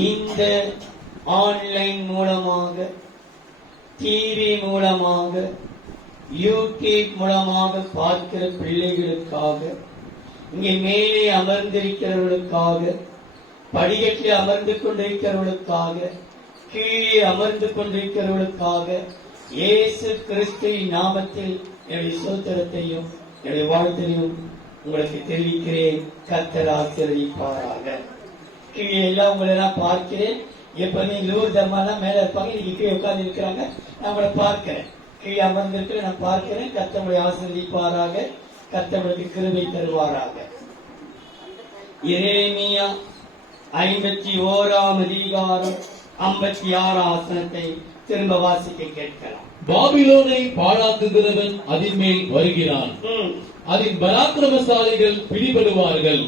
இந்த ஆன்லைன் மூலமாக, டிவி மூலமாக, யூடியூப் மூலமாக பார்க்கிற பிள்ளைகளுக்காக, இங்கே மேலே அமர்ந்திருக்கிறவர்களுக்காக, படிக்கட்டில் அமர்ந்து கொண்டிருக்கிறவர்களுக்காக, கீழே அமர்ந்து கொண்டிருக்கிறவர்களுக்காக, இயேசு கிறிஸ்துவின் நாமத்தில் என்னுடைய சோத்திரத்தையும் என்னுடைய வாழ்த்தையும் உங்களுக்கு தெரிவிக்கிறேன். கர்த்தர் ஆசீர்வதிப்பாராக. கீழே எல்லாம் உங்களை நான் பார்க்கிறேன். எப்பவுமே லூர் தர்மாலாம் மேல இருப்பாங்க, இன்னைக்கு கீழே உட்கார்ந்து இருக்கிறாங்க. நான் உங்களை பார்க்கிறேன், கீழே அமர்ந்திருக்கிற நான் பார்க்கிறேன். கர்த்தர் ஆசீர்வதிப்பாராக. கர்த்தருக்கு கிருபை தருவாராக. எரேமியா 51ஆம் அதிகாரம் 56 ஆசனத்தை திரும்ப வாசிக்க கேட்கலாம். பாபிலோனை பாழாக்குகிறவன் அதின் மேல் வருகிறான். அதன் பராக்கிரமசாலிகள் பிடிபடுவார்கள்.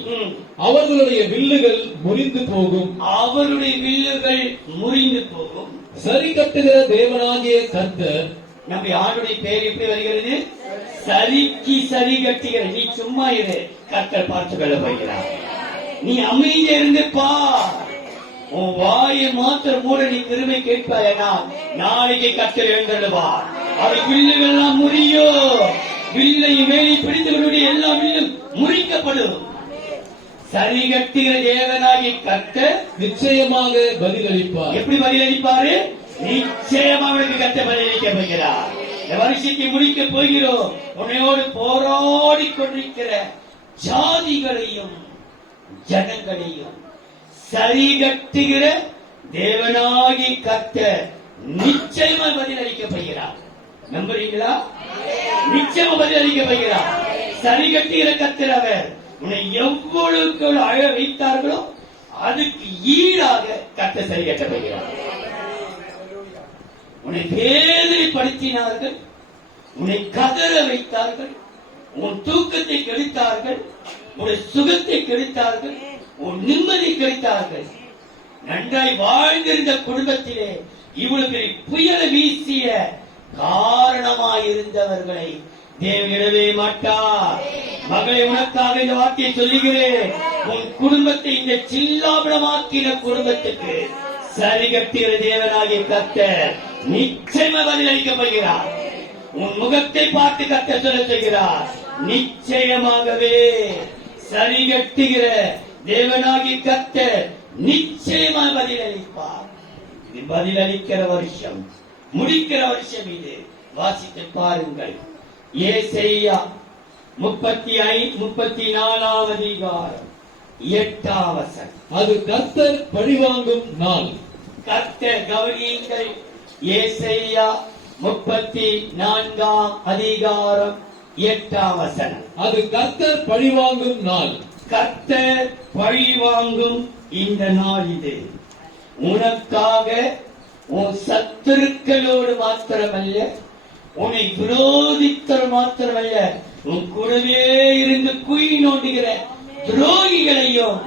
அவர்களுடைய வில்லுகள் முறிந்து போகும். அவருடைய வில்லுகள் முறிந்து போகும். சரி கட்டுகிற தேவனாகிய கர்த்தர். நம்ம யாருடைய பேர் எப்படி வருகிறது? சரிக்கு சரி கட்டுகிற. நீ சும்மா இரு, கர்த்தர் பார்த்து கொள்ள போகிறார். நீ அமைதியா இருந்து பார். உன் வாயை மாத்திரம் மூட நீ திரும்பி கேட்பாயனா, நாளைக்கு கர்த்தர் எழுந்தருள்வார். அவை வில்லுகள் எல்லாம் முறியும். வில்லை மேலே பிடித்தவர்களுடைய எல்லா வில்லும் முறிக்கப்படும். சரி கட்டுகிற தேவனாகிய கர்த்தர் நிச்சயமாக பதிலளிப்பார். எப்படி பதிலளிப்பாரு? நிச்சயமாக கர்த்தர் பதிலளிக்க போகிறார். இந்த வருஷத்தை முடிக்க போகிறோம். உன்னையோடு போராடி கொண்டிருக்கிற ஜாதிகளையும் ஜனங்களையும் சரி கட்டுகிற தேவனாகி கர்த்தர் நிச்சயமா பதிலளிக்க போகிறார். நம்புறீங்களா? நிச்சயமா பதிலளிக்க போகிறார். சரி கட்டுகிற கர்த்தர் அவர். உன்னை எவ்வளவுக்கு அழ வைத்தார்களோ அதுக்கு ஈடாக கர்த்தர் சரி கட்ட போகிறார். உன்னை வேதனைப்படுத்தினார்கள், உன்னை கதற வைத்தார்கள், உன் தூக்கத்தை கெடுத்தார்கள், உன்னுடைய சுகத்தை கெடுத்தார்கள், உன் நிம்மதி கெடுத்தார்கள். நன்றாய் வாழ்ந்திருந்த குடும்பத்திலே இவ்வளவு பெரிய புயலை வீசிய காரணமாயிருந்தவர்களை தேவன் விடவே மாட்டார். மகளை, உனக்காக இந்த வார்த்தையை சொல்லுகிறேன். உன் குடும்பத்தை இந்த சில்லாபிடமாக்கின குடும்பத்துக்கு சரி கட்டுகிற தேவனாகிய கர்த்தர் நிச்சயமா பதிலளிக்க போகிறார். உன் முகத்தை பார்த்து கர்த்தர் சொல்ல செய்கிறார். நிச்சயமாகவே சரி கட்டுகிற தேவனாகிய கர்த்தர் நிச்சயமாக பதிலளிப்பார். இது பதிலளிக்கிற வருஷம், முடிக்கிற வருஷம். இது வாசித்து பாருங்கள். ஏசாயா 34ஆம் அதிகாரம் 8ஆம் வசனம். அது கர்த்தர் பழிவாங்கும் நாள். கர்த்தர், கவனியுங்கள். ஏசாயா 34ஆம் அதிகாரம் 8ஆம் வசனம். அது கர்த்தர் பழிவாங்கும் நாள். கர்த்தர் பழிவாங்கும் இந்த நாள் இது. உனக்காக உன் சத்துருக்களோடு மாத்திரமல்ல, உன்னை விரோதித்தல் மாத்திரமல்ல, உன் கூடவே இருந்து குழி நோண்டுகிற துரோகிகளையும்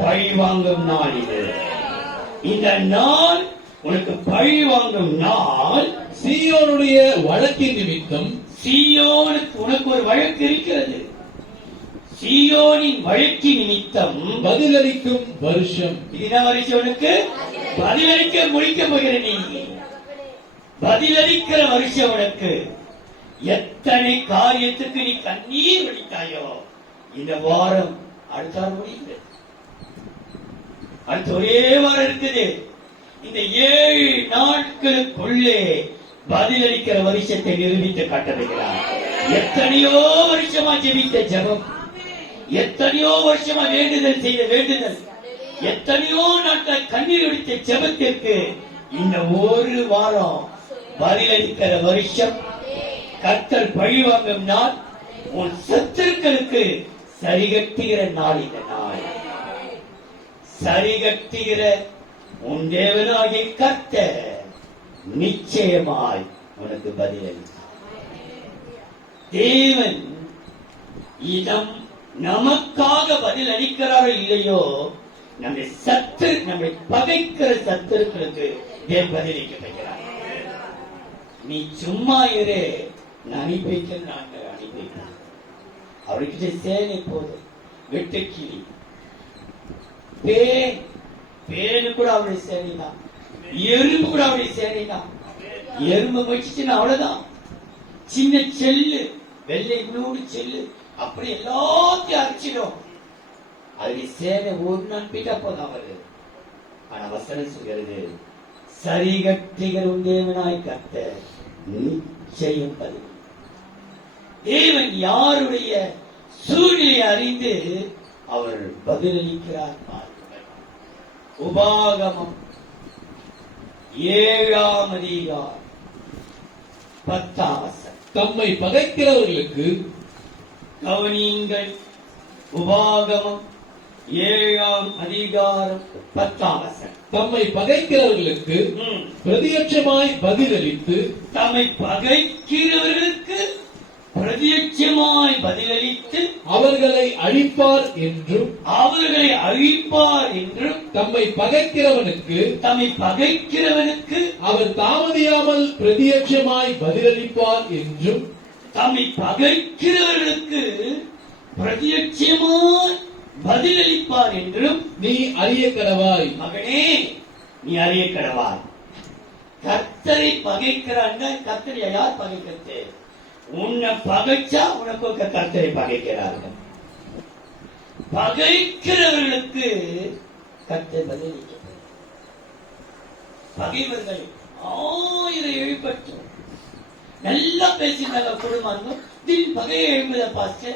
பழிவாங்கும் நாள் இது. இந்த நாள் உனக்கு பழிவாங்கும் நாள். சீயோனுடைய வழக்கின் நிமித்தம். சீயோனுக்கு உனக்கு ஒரு வழக்கு இருக்கிறது. சீயோனின் வழக்கு நிமித்தம் பதிலளிக்கும் வருஷம். இதுதான் வருஷம். உனக்கு பதிலளிக்க முடிக்க போகிற நீ பதிலளிக்கிற வருஷம். உனக்கு எத்தனை காரியத்துக்கு நீ கண்ணீர் வடித்தாயோ இந்த வாரம் அடுத்த வாரம் முடியுது. அடுத்த ஒரே வாரம் இருக்குது. இந்த 7 நாட்களுக்குள்ளே பதிலளிக்கிற வருஷத்தை நிரூபித்து காட்டுகிறார். எத்தனையோ வருஷமா ஜெபித்த ஜெபம், எத்தனையோ வருஷமா வேண்டுதல் செய்த வேண்டுதல், எத்தனையோ நாட்கள் கண்ணீர் வடித்த ஜெபத்திற்கு இந்த ஒரு வாரம் பதிலளிக்கிற வருஷம். கர்த்தர் பழிவாங்கும் நாள். உன் சத்துருக்களுக்கு சரிகட்டுகிற நாள் இந்த நாள். சரிகட்டுகிற உன் தேவனாகிய கர்த்தர் நிச்சயமாய் உனக்கு பதிலளித்தார். தேவன் இடம் நமக்காக பதில் அளிக்கிறாரோ இல்லையோ, நம்மை பகைக்கிற சத்துருக்களுக்கு தேவன் பதிலளிக்க வைக்கிறார். நீ சும்மா இரு, நான் அனுப்பி வைக்கிறேன். நான் அனுப்பி வைக்கிறேன். அவர்கிட்ட சேனை போதும். வெட்டுக்கிளி, பேய், பேனு கூட அவருடைய சேனை தான், எறும்பு கூட அவருடைய சேனை தான். எறும்பு வச்சுச்சுன்னா அவ்வளவுதான். சின்ன செல்லு, வெள்ளை நூறு செல்லு, அப்படி எல்லாத்தையும் அரிச்சிடும். அவருடைய சேனை ஒரு நாள் போயிட்டா போதும் அவரு. ஆனா வசனம் சொல்கிறது, சரிகட்டிகளும் தேவனாய் கர்த்தர் நிச்சயம் பதில். தேவன் யாருடைய சூழ்நிலை அறிந்து அவர் பதிலளிக்கிறார். உபாகமம் 7ஆம் அதிகாரம் 10ஆம் வசனம். தம்மை பகைக்கிறவர்களுக்கு கவனியுங்கள். உபாகமம் 7ஆம் அதிகாரம் 10ஆம் வசனம். தம்மை பகைக்கிறவர்களுக்கு பிரதியட்சமாய் பதிலளித்து, தம்மை பகைக்கிறவர்களுக்கு பிரதியட்சமாய் பதிலளித்து அவர்களை அழிப்பார் என்றும், அவர்களை அழிப்பார் என்றும், தம்மை பகைக்கிறவனுக்கு தம்மை பகைக்கிறவனுக்கு அவர் தாமதியாமல் பிரதியட்சமாய் பதிலளிப்பார் என்றும், தம்மை பகைக்கிறவர்களுக்கு பிரதியட்சமாய் பதிலளிப்பார் என்றும் நீ அறிய கடவாய். மகனே, நீ அறிய கடவாய். கர்த்தரை பகைக்கிறாங்க. கர்த்தரை யார் பகைக்கிறது? உன்னை பகைச்சா உனக்கு கர்த்தரை பகைக்கிறார்கள். பகைக்கிறவர்களுக்கு கர்த்தர் பதிலளிக்கிறார். பகைவர்கள் 1000 எழுப்பட்டும். நல்லா பேசினாங்க குடும்பம். பகையை எழுப்பதை பார்த்து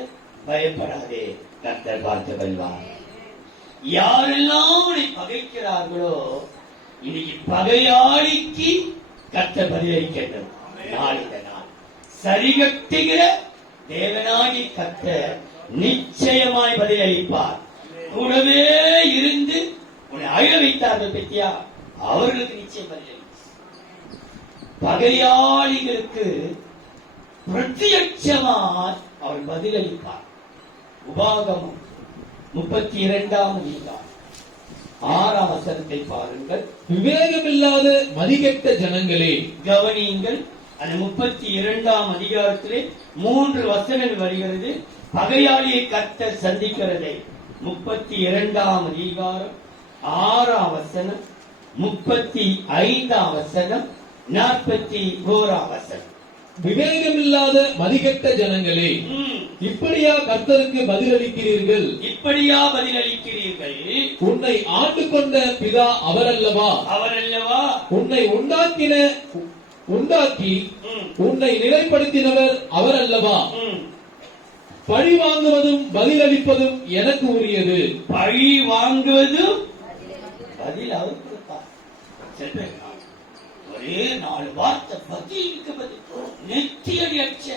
பயப்படாதே, கர்த்தர் பார்த்து கொள்வார். யாரெல்லாம் உன்னை பகைக்கிறார்களோ இன்னைக்கு பகையாளிக்கு கர்த்தர் பதிலளிக்கின்றது. நாள் இந்த நாள் சரிகட்டுகிற தேவனாகி கர்த்தர் நிச்சயமாய் பதிலளிப்பார். கூடவே இருந்து உன்னை அழ வைத்தார்கள் பத்தியா, அவர்களுக்கு நிச்சயம் பதிலளிப்பார். பகையாளிகளுக்கு பிரத்யட்சமாய் அவர் பதிலளிப்பார். உபாகமம் 32ஆம் அதிகாரம் 6ஆம் வசனத்தை பாருங்கள். விவேகமில்லாத மதிகெட்ட ஜனங்களே, கவனியுங்கள். அந்த 32ஆம் அதிகாரத்திலே 3 வசனங்கள் வருகிறது. பகையாளியை கர்த்தர் சந்திக்கிறதை 32ஆம் அதிகாரம் 6ஆம் வசனம், 35ஆம் வசனம், 41ஆம் வசனம். விவேகமில்லாத மதிகெட்ட ஜனங்களே, இப்படியா கர்த்தருக்கு பதிலளிக்கிறீர்கள்? இப்படியா பதிலளிக்கிறீர்கள்? உன்னை ஆண்டு கொண்ட பிதா அவரல்லவா? அவரல்லவா? உன்னை உண்டாக்கி உன்னை நிலைப்படுத்தினவர் அவரல்லவா? பழி வாங்குவதும் பதிலளிப்பதும் எனக்கு உரியது. பழி வாங்குவதும் பதில் அவர் கொடுப்பார். ஒரே 4 வார்த்தை பதிலுக்கு பதில் நெத்தி அடி அடிச்ச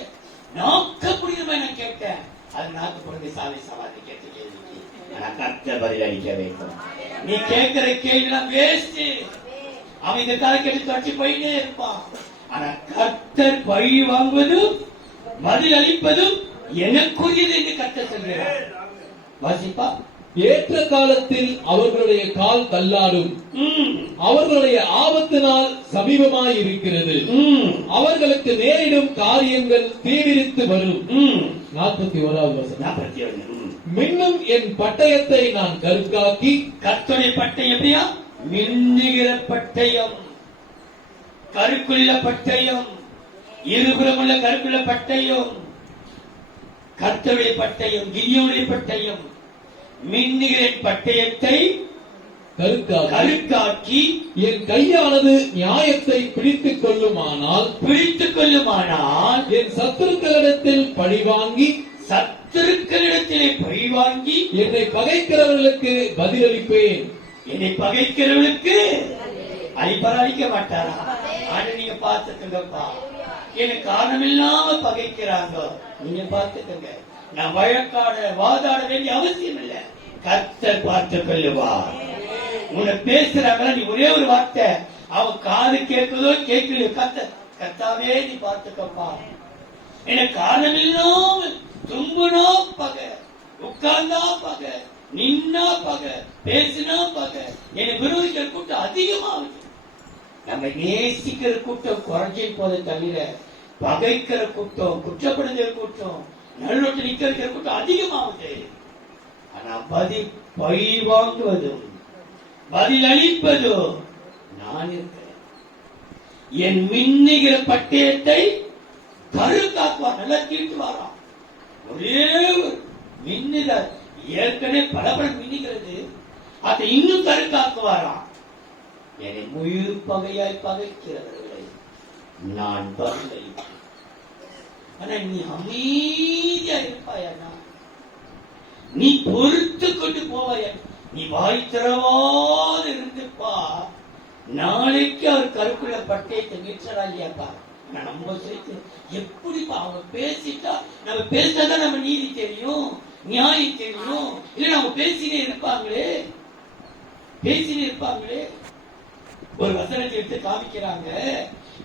நாக்க முடியுமா நான் கேட்டேன். அது நாக்கு பொழுது சாலை சவாதி கேட்ட கேள்விக்கு நான் கர்த்தர் பதில் அளிக்க வேண்டும். நீ கேட்கிற கேள்விலாம் வேஸ்ட். அவன் இந்த காலை கேட்டு தொடர்ச்சி போயிட்டே இருப்பான். ஆனா கர்த்தர் பழி வாங்குவதும் பதில் அளிப்பதும் எனக்குரியது என்று கர்த்தர் சொல்கிறார். வாசிப்பா. ஏற்ற காலத்தில் அவர்களுடைய கால் தள்ளாடும், அவர்களுடைய ஆபத்து நாள் சமீபமாய் இருக்கிறது. அவர்களுக்கு நேரிடும் காரியங்கள் தீவிரித்து வரும். 41ஆவது வசனம். மின்னும் என் பட்டயத்தை நான் கருக்காக்கி. கர்த்தருடைய பட்டயம் எப்படியா? மின்னுகிற பட்டயம், கருக்குள்ள பட்டயம், இருபுறமுள்ள கருக்குள்ள பட்டயம், கர்த்தருடைய பட்டயம், கிதியோனுடைய பட்டயம். மின்னுகிற பட்டயத்தை கருக்காக்கி என் கையானது நியாயத்தை பிடித்துக் கொள்ளுமானால் என் சத்துருக்களிடத்தில் பழிவாங்கி என்னை பகைக்கிறவர்களுக்கு பதிலளிப்பேன். என்னை பகைக்கிறவர்களுக்கு அழிப்பார், அழிக்க மாட்டாரா? ஆனா நீங்க பார்த்துக்கங்கப்பா, எனக்கு காரணம் இல்லாம பகைக்கிறாங்க, நீங்க பார்த்துக்கங்க. நான் வழக்காட வாதாட வேண்டிய அவசியம் இல்லை. கர்த்தர் பார்த்துக் கொள்ளுவார். உன்னை பேசுறாங்களா, நீ ஒரே ஒரு வார்த்தை அவன் காது கேட்குதோ கேட்கலையோ, கர்த்தாவே நீ பார்த்துக்கப்பா. எனக்கு காரணம் இல்லாம தும்புனா பகை, உட்கார்ந்தா பகை, நின்னா பகை, பேசினா பகை, என்னை விரோதிக்கிற கூட்டம் அதிகமாகுது. நம்ம நேசிக்கிற கூட்டம் குறைஞ்சே போதை தவிர பகைக்கிற கூட்டம், குற்றப்படுகிற கூட்டம், நல்லோட்டு நிக்கிற கூட்டம் அதிகமாகுது. ஆனா பழி வாங்குவதும் பதிலளிப்பதோ நான் இருக்கிறேன். என் மின்னுகிற பட்டயத்தை கருத்தாக்குவார். நல்லா தீட்டு வாராம். ஒரே ஒரு மின்னுதல் ஏற்கனவே பலபல மின்னுகிறது, அதை இன்னும் கருத்தாக்குவாராம். என்னை முழு பகையாய் பகைக்கிறவர்களை நான் பதிலளிப்பேன். ஆனா நீ அமைதியா இருப்பாயா? நீ பொறுத்து கொண்டு போவாய? நீ வாய் திறவாது இருந்துப்பா. நாளைக்கு அவர் கருப்புள்ள பட்டயத்தை மீட்சரா இல்லையாப்பா? நம்ம சேர்த்து எப்படிப்பா அவங்க பேசிட்டா, நம்ம பேசினாதான் நம்ம நீதி தெரியும், நியாயம் தெரியும். இல்ல நம்ம பேசினே இருப்பாங்களே. ஒரு வசனத்தை எடுத்து காமிக்கிறாங்க.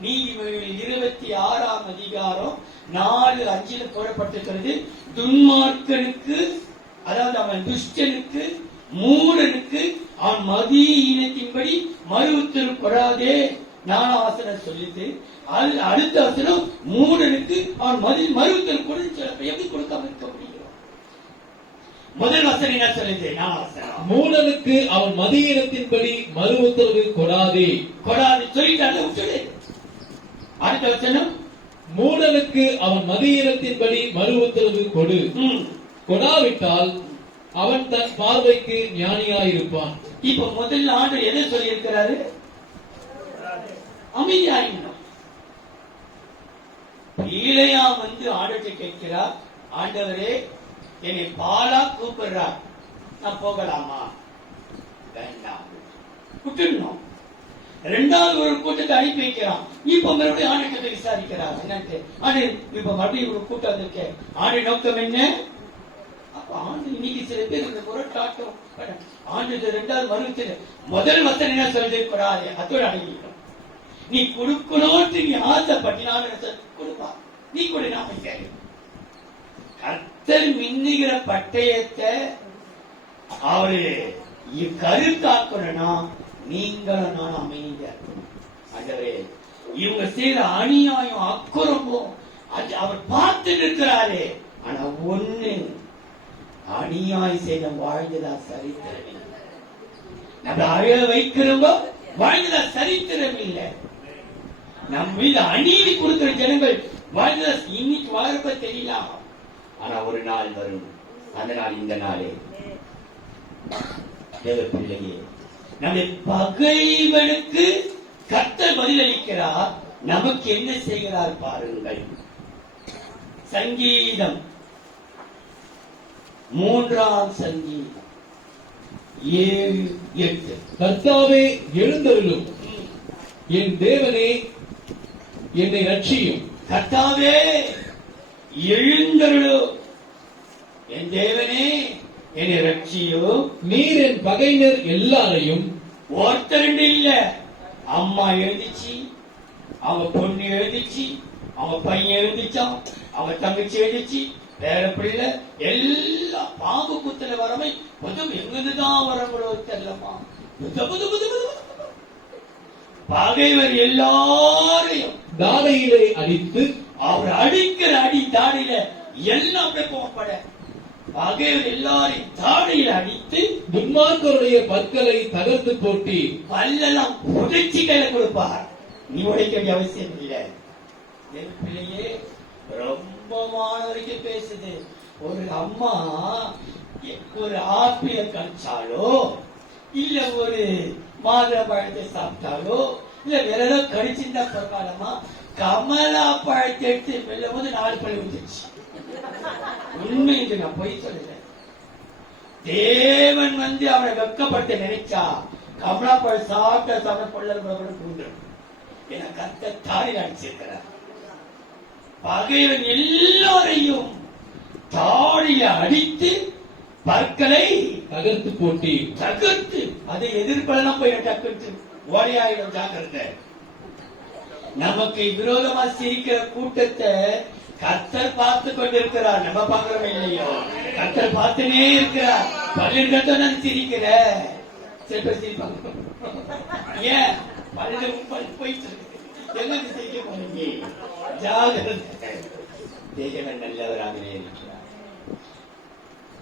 நீதிமொழிகள் 26ஆம் அதிகாரம் 4:5 போடப்பட்டிருக்கிறது. துன்மார்க்கனுக்கு, அதாவது அவன் துஷ்டனுக்கு, மூடனுக்கு அவன் மதியினத்தின்படி மறு உத்தரவு கொடாதே. 4ஆம் வசனம் சொல்லிட்டு அடுத்த வசனம் மூடனுக்கு அவன் மறு உத்தரவு கொடுத்து எப்படி கொடுக்காம இருக்க முடியும்? முதல் வசனம் என்ன சொல்லுது? 4ஆம் வசனம், மூடனுக்கு அவன் மதியினத்தின்படி மறு உத்தரவு கொடாதே. சொல்லிட்டாங்க, விட்டுடு. அடுத்த வசனம், மூடனுக்கு அவன் மதியினத்தின்படி மறு உத்தரவு கொடு, கொடாவிட்டால் அவன் தன் பார்வைக்கு ஞானியாயிருப்பான். இப்ப முதல்ல ஆண்டு எதை சொல்லி இருக்கிறாரு? அமைதியாயினும். ஈழையா வந்து ஆண்டவரை கேட்கிறார், ஆண்டவரே என்னை பாலா கூப்பிடுறார், நான் போகலாமா? வேண்டாம், விட்டுடணும். இரண்டாவது ஒரு கூட்டத்தை அனுப்பி வைக்கிறான். இப்ப மறுபடியும் ஆண்டவரை விசாரிக்கிறார். என்னட்டு ஆண்டு இப்ப மறுபடியும் ஒரு கூட்டம் வந்திருக்க, ஆண்டு நோக்கம் என்ன? ஆண்டு இன்னைக்கு சில பேர் இந்த முரட்டாட்டம் ஆண்டு இரண்டாவது மறுத்து முதல் வசனம் என்ன சொல்றது? கூடாது, அதோட அடங்கிடும். நீ கொடுக்கணும்னு நீ ஆசைப்பட்டினாலும் கொடுப்பா, நீ கூட நாம கர்த்தர் மின்னுகிற பட்டயத்தை அவரு கருத்தாக்கணும்னா நீங்களும் நான் அமைதியா இருக்கணும். ஆண்டவரே இவங்க செய்யற அநியாயம் அக்குறமும் அவர் பார்த்துட்டு இருக்கிறாரே. ஆனா ஒண்ணு, அநியாயம் செய்த வாழ்ந்ததா சரித்திரம் இல்லை. நம்ம அழ வைக்கிறவங்க வாழ்ந்ததா சரித்திரம் இல்லை. நம்ம மீது அநீதி கொடுக்கிற ஜனங்கள் வாழ்ந்ததா இன்னைக்கு வாழப்ப தெரியலாம். ஆனா ஒரு நாள் வரும், அந்த நாள் இந்த நாளே. தேவ பிள்ளையே, நம்முடைய பகைவனுக்கு கர்த்தர் பதிலளிக்கிறார். நமக்கு என்ன செய்கிறார் பாருங்கள். சங்கீதம் 3ஆம் சங்கீதம் 7:8. கர்த்தாவே எழுந்தருளும், என் தேவனே என்னை ரட்சியும். கர்த்தாவே எழுந்தருளும், என் தேவனே என்னை ரட்சியும். நீர் என் பகைஞர் எல்லாரையும், ஒருத்தருண்டு இல்ல, அம்மா எழுதிச்சு, அவ பொண்ணு எழுதிச்சு, அவ பையன் எழுதிச்சான், அவ தங்கச்சி எழுதிச்சு, வேற பிள்ளை எல்லாம் பாம்பு குத்துல வரமை புதும் எங்கிருந்துதான் வரங்களோ தெரியலமா. பகைவர் எல்லாரையும் தாடையிலே அடித்து, அவர் அடிக்கிற அடி தாடையில எல்லாம் போகப்பட பகைவர் எல்லாரையும் தாடையில அடித்து துன்மார்க்கருடைய பற்களை தகர்த்து போட்டி பல்லெல்லாம் உடைச்சி கையில கொடுப்பார். நீ உடைக்க வேண்டிய அவசியம் இல்லை. பிள்ளையே ரொம்ப மாணவருக்கு பேசுது. ஒரு அம்மா ஒரு ஆப்பிள கடிச்சாலோ, இல்ல ஒரு மாதுளை பழத்தை சாப்பிட்டாலோ, இல்ல வேற ஏதோ கடிச்சிருந்தா பரவாயில்லமா, கமலா பழத்தை எடுத்து வெல்லும் போது 4 பழி வந்துச்சு. உண்மை என்று நான் போய் சொல்லுறேன். தேவன் வந்து அவனை வெட்கப்படுத்த நினைச்சா கமலா பழம் சாப்பிட்ட பொருள் கூண்டு என கத்த தாடியில் அடிச்சிருக்கிறார். பகைவன் எல்லாரையும் தாடியில அடித்து பற்களை தகர்த்து போட்டி தகர்த்து அதை எதிர்ப்பெல்லாம் போய் டக்குட்டு ஓடையாயிடும். ஜாக்கிரதை. நமக்கு விரோதமா சிரிக்கிற கூட்டத்தை கர்த்தர் பார்த்து கொண்டிருக்கிறார். நம்ம பார்க்கிறோம் இல்லையோ? கர்த்தர் பார்த்துனே இருக்கிறார். பள்ளியிடத்த நான் சிரிக்கிற சில பேர் சிரிப்பாங்க. ஏன் பள்ளியிடம் போயிட்டு என்ன சிரிக்க போனீங்க? ஜாகிரதை. தேவன் நல்லவராகவே இருக்கிறார்.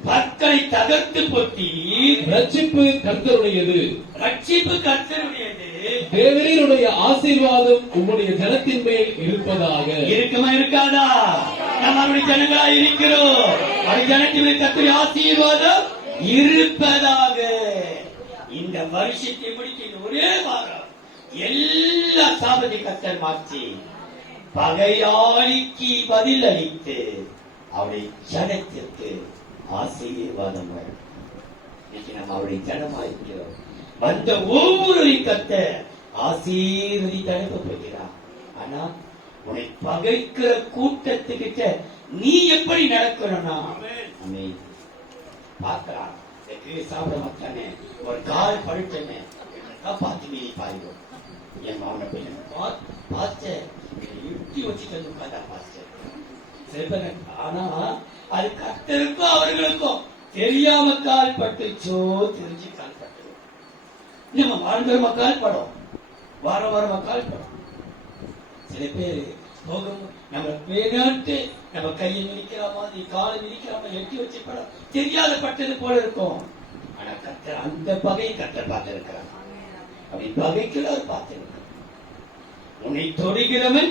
பற்களை தகர்த்து போட்டீர். ரட்சிப்பு கர்த்தருடையது. ரட்சிப்பு கர்த்தருடையது. தேவரீருடைய ஆசீர்வாதம் உம்முடைய ஜனத்தின் மேல் இருப்பதாக. இருக்குமா இருக்காதா? நாம் அவருடைய ஜனங்களா இருக்கிறோம். அவருடைய ஜனத்தின் மேல் கர்த்தருடைய ஆசீர்வாதம் இருப்பதாக. இந்த வருஷத்தை முடிக்க ஒரே வாரம் எல்லா சாபத்தை கர்த்தர் மாற்றி பகையாளிக்கு பதில் அளித்து அவருடைய ஜனத்திற்கு ஆசீர்வாதம் வரும். இன்னைக்கு நம்ம அவருடைய ஜனமாயிருக்கிறோம். வந்த ஒவ்வொரு கர்த்தர் ஆசீர்வதித்து அனுப்ப போகிறார். ஆனா உன்னை பகைக்கிற கூட்டத்துக்கிட்ட நீ எப்படி நடக்கணும்னா பார்க்கலாம். சாப்பிட மாட்டானே, ஒரு கால் படுத்தனே பார்த்து மீறி பாருவோம். என் மாவன பையன் பார்த்து இட்டி வச்சுட்டு உட்காந்தா பார்த்து. ஆனா அது கர்த்தருக்கும் அவர்களுக்கும் தெரியாம கால் பட்டுச்சோ, தெரிஞ்சு கால் பட்டு நம்ம வாழ்ந்தோமா கால் படும், வாரம் வாரமா கால் படும். சில பேரு போகும் நம்ம பேராட்டு நம்ம கையை மிதிக்கிற மாதிரி காலை மிதிக்கிற மாதிரி எட்டி வச்சு படம் தெரியாத பட்டது போல இருக்கும். ஆனா கர்த்தர் அந்த பகையை கர்த்தர் பார்த்து இருக்கிறார். அப்படி பகைக்குள்ள அவர் பார்த்து இருக்கிறார். உன்னை தொடுகிறவன்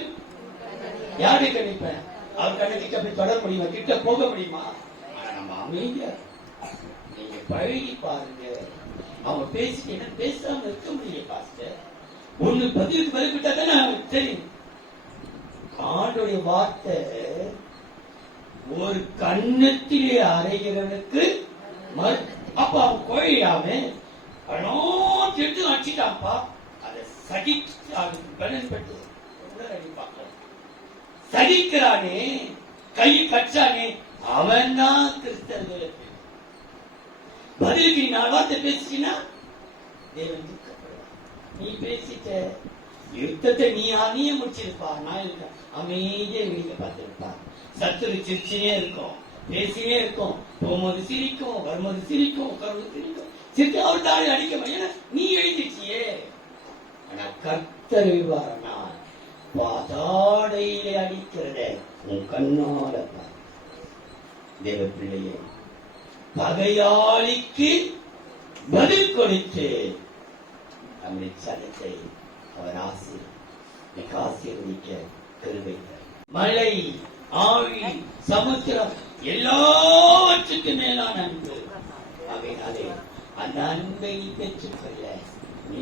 யாரை கணிப்பேன்? அவர் கணக்கிட்ட போய் தொட முடியுமா? கிட்ட போக முடியுமா? ஆனா நம்ம அமைதியா நீங்க பழகி பாருங்க. அவங்க பேசிட்டு பேசாம இருக்க முடியும். பாஸ்டர் ஒண்ணு பதிலுக்கு பதில்கிட்டா தானே தெரியும். ஆண்டுடைய வார்த்தை ஒரு கண்ணத்திலே அறைகிறவனுக்கு அப்ப அவன் கோயிலாமே திட்டு அடிச்சிட்டான்ப்பா. அதை சகிக்கிறானே, கை கற்றானே, அவன் தான் கிறிஸ்தவர்களுக்கு பதிலுக்கு நீ 4 வார்த்தை பேசினா தேவன் துக்கப்படுவார். நீ பேசிட்ட யுத்தத்தை நீயே முடிச்சிருப்பா. நான் இருக்க அமைதியா வீட்டை பார்த்திருப்பா. சத்துரு சிரிச்சுனே இருக்கும், பேசினே இருக்கும், போகும்போது சிரிக்கும், வரும்போது சிரிக்கும், உட்காரும்போது சிரிக்கும். சிரித்து அவர் தாழை அடிக்க ஏன்னா நீ எழுதிச்சியே. ஆனா கர்த்தர் விவாரனா பாதாடையிலே அடிக்கிறத உன் கண்ணால தேவ பிள்ளையே, பகையாளிக்கு பதில் கொடுத்து நம்முடைய சனத்தை அவர் ஆசீர்வதிக்க கிருபை. மழை, ஆழி, சமுத்திரம் எல்லாவற்றுக்கு மேலான அன்பு. அவையினாலே அந்த அன்பை பெற்றுக்கொள்ள நீ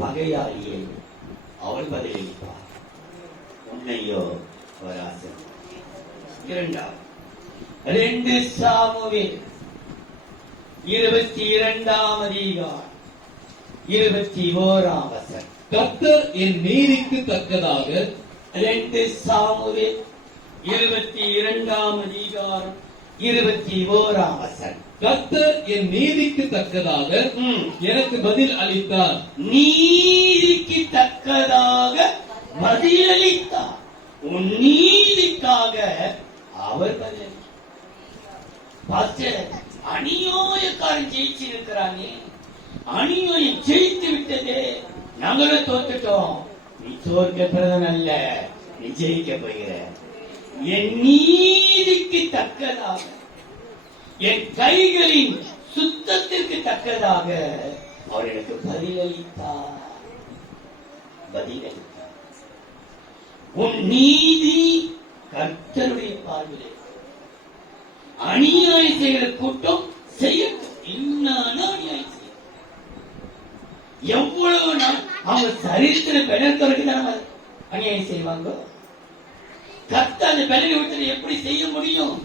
பகையாளியை அவள் பதிலளிப்பார், உன்னையோ அவர் ஆசீர்வதிப்பார். 2 சாமுவேல் 22ஆம் அதிகாரம் 21ஆம் வசனம். கர்த்தர் என் நீதிக்கு தக்கதாக. 2 சாமுவேல் 22ஆம் அதிகாரம் 21ஆம் வசனம். கர்த்தர் என் நீதிக்கு தக்கதாக எனக்கு பதில் அளித்தார். நீதிக்கு தக்கதாக பதிலளித்தார். உன் நீதிக்காக அவர் பதிலளித்தார். அநியாயக்காரன் ஜெயிச்சிருக்கிறானே, அநியாயம் ஜெயித்து விட்டதே, நாங்களும் தோத்துட்டோம். நீ தோற்க பிரதன் அல்ல, நீ ஜெயிக்க போகிற. என் நீதிக்கு தக்கதாக, என் கைகளின் சுத்தத்திற்கு தக்கதாக அவர் எனக்கு பதிலளித்தார். உன் நீதி கர்த்தருடைய பார்வையிலே அநியாயம் செய்கிற கூட்டம் செய்யட்டும். இன்னும் அநியாயம் செய்ய எவ்வளவு நாள் அவங்க சரித்திர பெணத்தவருக்கு தான் அநியாயம் செய்வாங்க. கர்த்த அந்த பெண்ணை விட்டு எப்படி செய்ய முடியும்?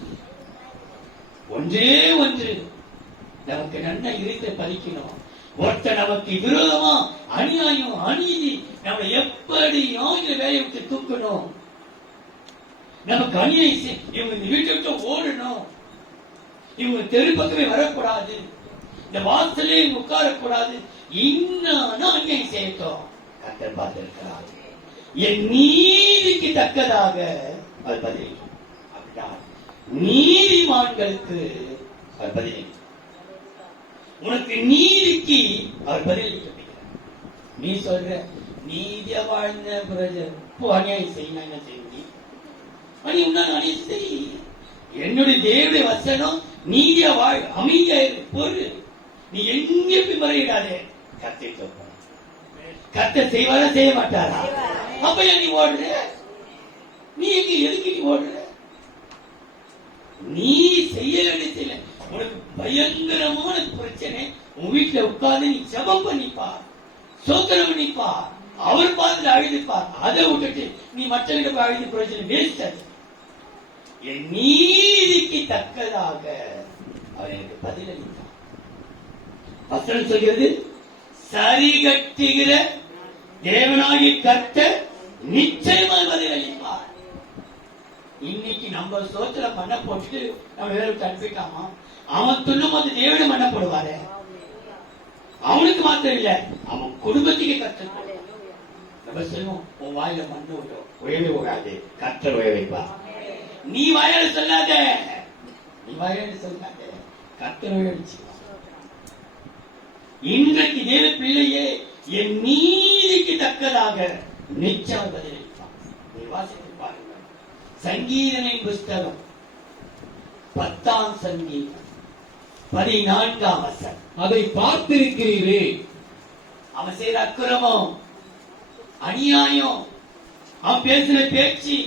ஒன்றே ஒன்று, நமக்கு நன்ன இருத்தை பதிக்கணும். ஒருத்தர் நமக்கு விரோதமா அநியாயம் அநீதி நம்ம எப்படி ஆங்கில வேலையை விட்டு தூக்கணும். நமக்கு அநியாயம் இவங்க இந்த வீட்டை விட்டு ஓடணும், இவங்க தெரு பக்கமே வரக்கூடாது, இந்த வாசலே உட்காரக்கூடாது, இன்னும் அநியாயம் செய்யட்டும். கர்த்தர் பார்த்திருக்கிறார். என் நீதிக்கு தக்கதாக அது பதில். நீதிமான்களுக்கு அவர் பதில். உனக்கு நீதிக்கு அவர் பதில். நீ சொல்ற நீதியா வாழ்ந்த பிறகு அநியாயம் செய்ய என்ன செய்ய முடியும்? அநியாயம் செய். என்னுடைய தேவனுடைய வசனம் நீதியா வாழ், அமைதியா இரு, பொறு. நீ எங்கே பின்முறையிடாதே. கர்த்தர் கர்த்தர் செய்வாரா செய்ய மாட்டாரா? அப்ப ஏன் நீ ஓடுற? நீ எங்க எதுக்கு நீ ஓடுற? நீ செய்ய வேண்டிய செய்யல. உனக்கு பயங்கரமான பிரச்சனை. உன் வீட்டுல உட்கார்ந்து நீ ஜெபம் பண்ணிப்பார், சோத்திரம் பண்ணிப்பார், அவர் பார்த்து அழுதுப்பார். அதை விட்டுட்டு நீ மற்றவர்கிட்ட போய் அழுது பிரச்சனை வேஸ்ட் ஆச்சு. என் நீதிக்கு தக்கதாக அவர் எனக்கு பதிலளித்தார். வசனம் சொல்கிறது, சரி கட்டுகிற தேவனாகி கர்த்தர் நிச்சயமாக பதிலளிப்பார். இன்னைக்கு நம்ம சோத்திரம் பண்ண போட்டு நம்ம வேலைக்கு அனுப்பிட்டாமா, அவன் துண்ணும் போது தேவனும் பண்ண போடுவாரு. அவனுக்கு மாத்திரம் இல்ல, அவன் குடும்பத்துக்கு கர்த்தர். நம்ம சொல்லுவோம், உன் வாயில மண்ணு விட்டோம் உயவே விடாது, கர்த்தர் உய வைப்பா. நீ வாயால சொல்லாத, நீ வாயால சொல்லாத, கர்த்தர் உய வச்சு. இன்றைக்கு தேவ பிள்ளையே, என் நீதிக்கு தக்கதாக நிச்சயம் பதிலளிப்பான். நீ வாசித்து பாருங்க. சங்கீதனின் புஸ்தகம் 10ஆம் சங்கீதம் 14ஆம் வசனம். அதை பார்த்திருக்கிறீரே. அவன் செய்யற அக்கிரமம், அநியாயம், அவன் பேசுற பேச்சு,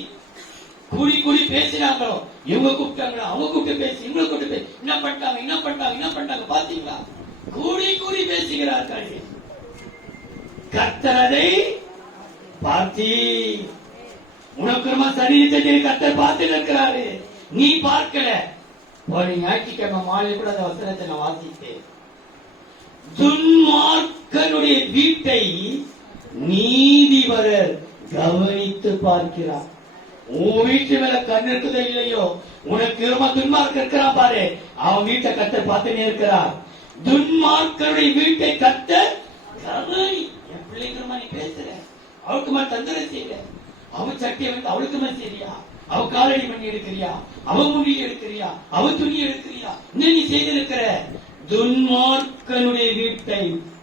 கூடி கூடி பேசினாங்களோ, இவங்க கூப்பிட்டாங்களோ, அவங்க கூப்பிட்டு பேசி, இவங்க கூப்பிட்டு பேசி, என்ன பண்ணிட்டாங்க பாத்தீங்களா? கூடி கூடி பேசுகிறார்கள். கர்த்தர் அதை பார்த்தி, உனக்கு சரீரத்தை கர்த்தர் பார்த்து இருக்கிறாரு, நீ பார்க்கல. ஒரு ஞாயிற்றுக்கிழமை மாலை கூட அந்த வசனத்தை நான் வாசித்தேன். துன்மார்க்கனுடைய வீட்டை நீதிபரர் கவனித்து பார்க்கிறார். உன் வீட்டு மேல கண் இருக்குதோ இல்லையோ, உனக்கு துன்மார்க்க இருக்கிறான் பாரு, அவன் வீட்டை கர்த்தர் பார்த்துட்டே இருக்கிறார். துன்மார்க்கனுடைய வீட்டை கர்த்தர் கவனி. என் பிள்ளைங்க நீ பேசுற, அவளுக்கு மேல தந்திரம் செய்யற, அவன் சட்டியை வந்து அவளுக்கு மேல சரியா, அவ காலடி பண்ணி எடுக்கிறியா, அவ முடி எடுக்கிறியா, அவ துணி எடுக்கிறியா, இன்னும் நீ செய்திருக்கிற. துன்மார்க்கனுடைய வீட்டை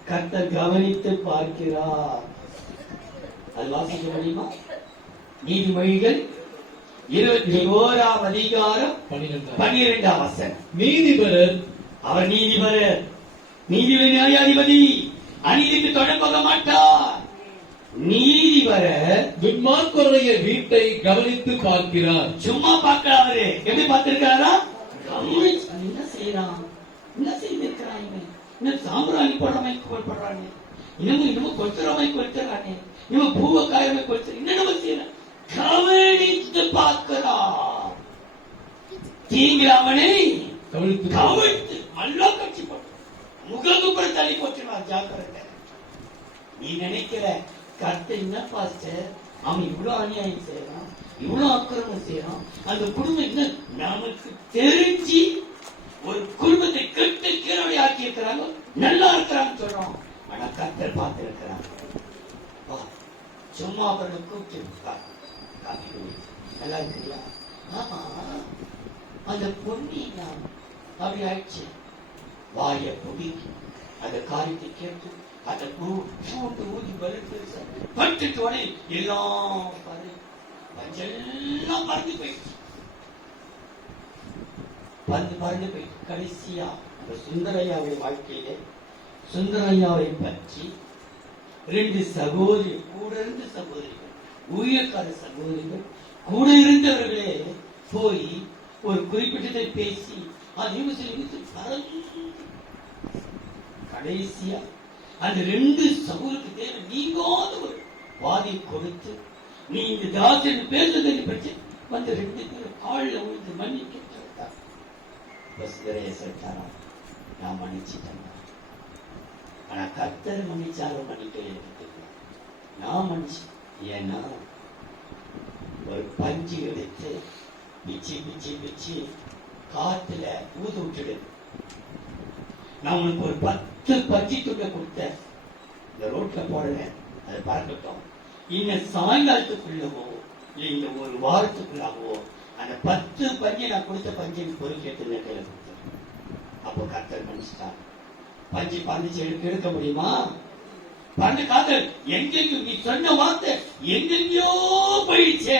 கர்த்தர் கவனித்து பார்க்கிறார். அது வாசிக்க முடியுமா? நீதிமொழிகள் 21ஆம் அதிகாரம் 12ஆம் வசனம். நீதிபரர், அவர் நீதிபரர், நீதிபதி நியாயாதிபதி, அநீதிக்கு தொடர்பக மாட்டார். நீதிபரர் துன்மார்க்கருடைய வீட்டை கவனித்து பார்க்கிறார். சும்மா பார்க்கல, அவரு எப்படி பார்த்திருக்காரா? கவனிச்சு என்ன செய்யறான், என்ன செய்திருக்கிறான், இன்னும் சாம்பிராணி போடாம கொள்படுறானே, இன்னமும் கொளுத்துறமை கொளுத்துறானே, இன்னும் பூவ காயமை கொளுத்து, என்ன செய்யறான்? கவனித்து பார்க்கிறான். தீங்கு அவனை கவனித்து நல்லா கட்சி போட்டு முகங்குப்புற தள்ளி போட்டுருவான். ஜாக்கிரதை. நீ நினைக்கிற கர்த்தர் என்ன பாஸ்டர், அவன் இவ்வளவு அநியாயம் செய்யறான், இவ்வளவு அக்கிரமம் செய்யறான், அந்த குடும்பம் என்ன நமக்கு தெரிஞ்சு ஒரு குடும்பத்தை கெட்டு கீழே ஆக்கி இருக்கிறாங்க, நல்லா இருக்கிறான்னு சொல்றோம். ஆனா கர்த்தர் பார்த்து இருக்கிறான். சும்மா அவர்களை கூப்பிட்டு நல்லா இருக்கிறியா? ஆமா, அந்த பொண்ணி அப்படி ஆயிடுச்சு. வாய பொடிக்கு அந்த காரியத்தை கேட்டு அதை பூண்டு ஊதி பட்டுட்டு உடனே எல்லாம் பஞ்செல்லாம் பறந்து போயிடுச்சு. பறந்து போயிட்டு கடைசியா அந்த சுந்தரையாவுடைய வாழ்க்கையிலே சுந்தரையாவை பற்றி 2 சகோதரி, கூட இருந்த சகோதரிகள், ஊழியக்கார சகோதரிகள், கூட இருந்தவர்களே போய் ஒரு குறிப்பிட்டதை பேசி அது பறந்து கடைசியா அந்த 2 சகோதரருக்கு தேவை நீங்காத ஒரு வாதியை கொடுத்து, நீ இந்த தாசன் பேசுவதை பற்றி வந்து 2 பேரும் காலில் விழுந்து மன்னிக்க சொல்லிட்டாரா? நான் மன்னிச்சிட்டேன். ஆனா கர்த்தர் மன்னிச்சாலும் மன்னிக்கவே நான் மன்னிச்சு. ஏன்னா ஒரு பஞ்சு எடுத்து பிச்சு பிச்சு பிச்சு காத்துல ஊது விட்டுடு. நான் உனக்கு ஒரு 10 பஞ்சு துண்டை கொடுத்தேன், இந்த ரோட்ல போடுறேன், அதை பறக்கட்டும். இன்னும் சாயங்காலத்துக்குள்ளவோ இல்ல இந்த ஒரு வாரத்துக்குள்ளாகவோ அந்த 10 பஞ்சை நான் கொடுத்த பஞ்சை பொறுக்கி எடுத்து கையில கொடுத்தேன். அப்போ கர்த்தர் மன்னிச்சிட்டான். பஞ்சு பறிச்சு எடுக்க முடியுமா? பண்ண காதல் எங்கெங்கும் நீ சொன்ன வார்த்தை எங்கெங்கயோ போயிடுச்சே.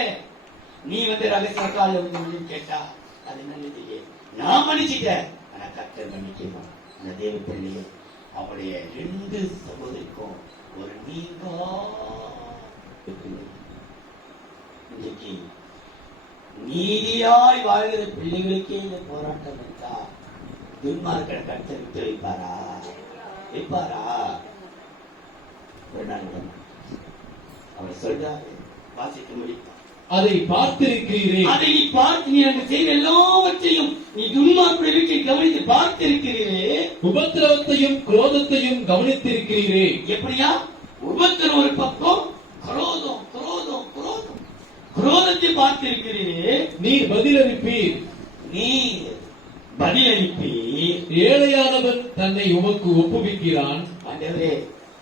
நீ வந்து ரகசிய கால வந்து கேட்டா அது நல்லது. நான் மன்னிச்சிட்டேன், ஆனா கர்த்தர் மன்னிக்கணும். அந்த தேவ பிள்ளையை அவருடைய 2 சகோதரிக்கும் ஒரு நீங்கா இன்றைக்கு நீதியாய் வாழ்கிற பிள்ளைகளுக்கே இந்த போராட்டம் இருந்தா துன்மார்க்க கர்த்தர் விட்டு வைப்பாரா? ஒரு நாள் அவர் சொல்றாரு, வாசிக்க முடியும். அதை பார்த்திருக்கிறீரே, அதை நீ பார்த்து நீ அங்கு செய்த எல்லாவற்றையும் நீ துன்மார்க்குடைய வீட்டை கவனித்து பார்த்திருக்கிறீரே. உபத்திரவத்தையும் குரோதத்தையும் கவனித்திருக்கிறீரே. எப்படியா? உபத்திரம் ஒரு பக்கம், குரோதம் குரோதம் குரோதம் குரோதத்தை பார்த்திருக்கிறீரே. நீர் பதிலளிப்பீர், நீர் பதிலளிப்பீர். ஏழையானவன் தன்னை உமக்கு ஒப்புவிக்கிறான். ஆண்டவரே,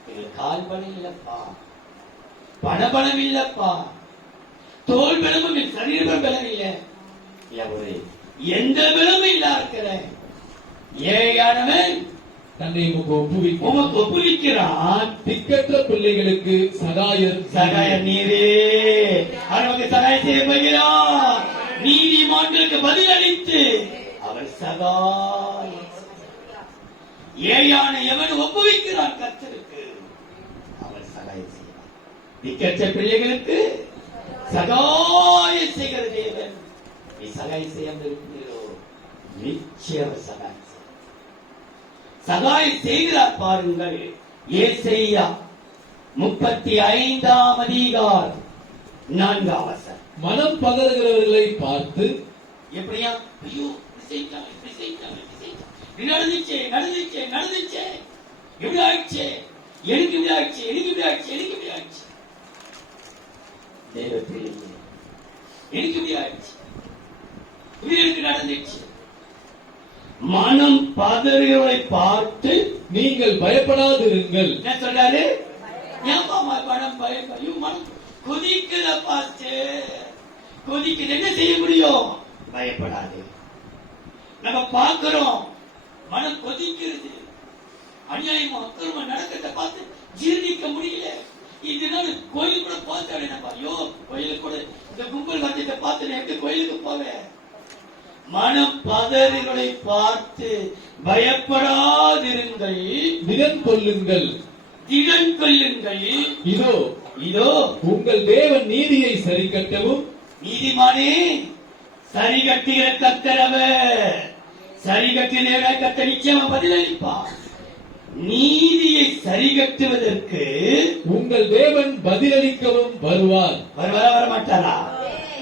எங்களுக்கு கால் பலம் இல்லப்பா, பணபலம் இல்லப்பா, தோல் பலமும் சரீர பலம் இல்ல, ஒரு எந்த பலமும் இல்ல இருக்கிற ஏழையானவன் தன்னை உமக்கு ஒப்புவிக்கிறான். திக்கற்ற பிள்ளைகளுக்கு சகாயர் நீரே அவனுக்கு சகாயம் செய்ய போகிறார். நீதிமான்களுக்கு பதிலளித்து அவர் சகாயம். ஏழையான எவன் ஒப்புவிக்கிறான் கர்த்தருக்கு, அவர் சகாயம் செய்வார். திக்கற்ற பிள்ளைகளுக்கு சகாயம் செய்கிற தேவன். நீ சகாயம் செய்யாமல் இருக்கிறீரோ, நிச்சயம் சகாயம் செய்கிறார். பாருங்கள், ஏசாயா 35ஆம் அதிகாரம் 4ஆம் வசனம். மனம் பதறுகிறவர்களை பார்த்து, எப்படியா? ஐயோ, நடந்துச்சே எப்படி ஆயிடுச்சு, எனக்கு இப்படி ஆயிடுச்சு, தேவத்திலே எனக்கு இப்படி ஆயிடுச்சு, இப்படி எனக்கு நடந்துச்சு. மனம் பதறுகளை பார்த்து நீங்கள் பயப்படாதிருங்கள். என்ன சொல்றாரு? மனம் மனம் கொதிக்குத பார்த்து கொதிக்குது, என்ன செய்ய முடியும்? பயப்படாது. நம்ம பார்க்கிறோம், மனம் கொதிக்கிறது, அநியாயமா அக்கிரமா நடக்கிறத பார்த்து ஜீர்ணிக்க முடியல. இதனால கோயில் கூட பார்த்து ஐயோ, கோயிலுக்கு கூட இந்த கும்பல் வட்டத்தை பார்த்து எப்படி கோயிலுக்கு போவேன்? மனம் பதறுகளை பார்த்து பயப்படாதிருங்கள், திடன் கொள்ளுங்கள். இதோ உங்கள் தேவன் நீதியை சரி கட்டவும். நீதிமானே, சரி கட்டுகிற கர்த்தரவர். சரி கட்டின கர்த்தர் நிச்சயமா பதிலளிப்பார். நீதியை சரி கட்டுவதற்கு உங்கள் தேவன் பதிலளிக்கவும் வருவார். வரமாட்டாரா?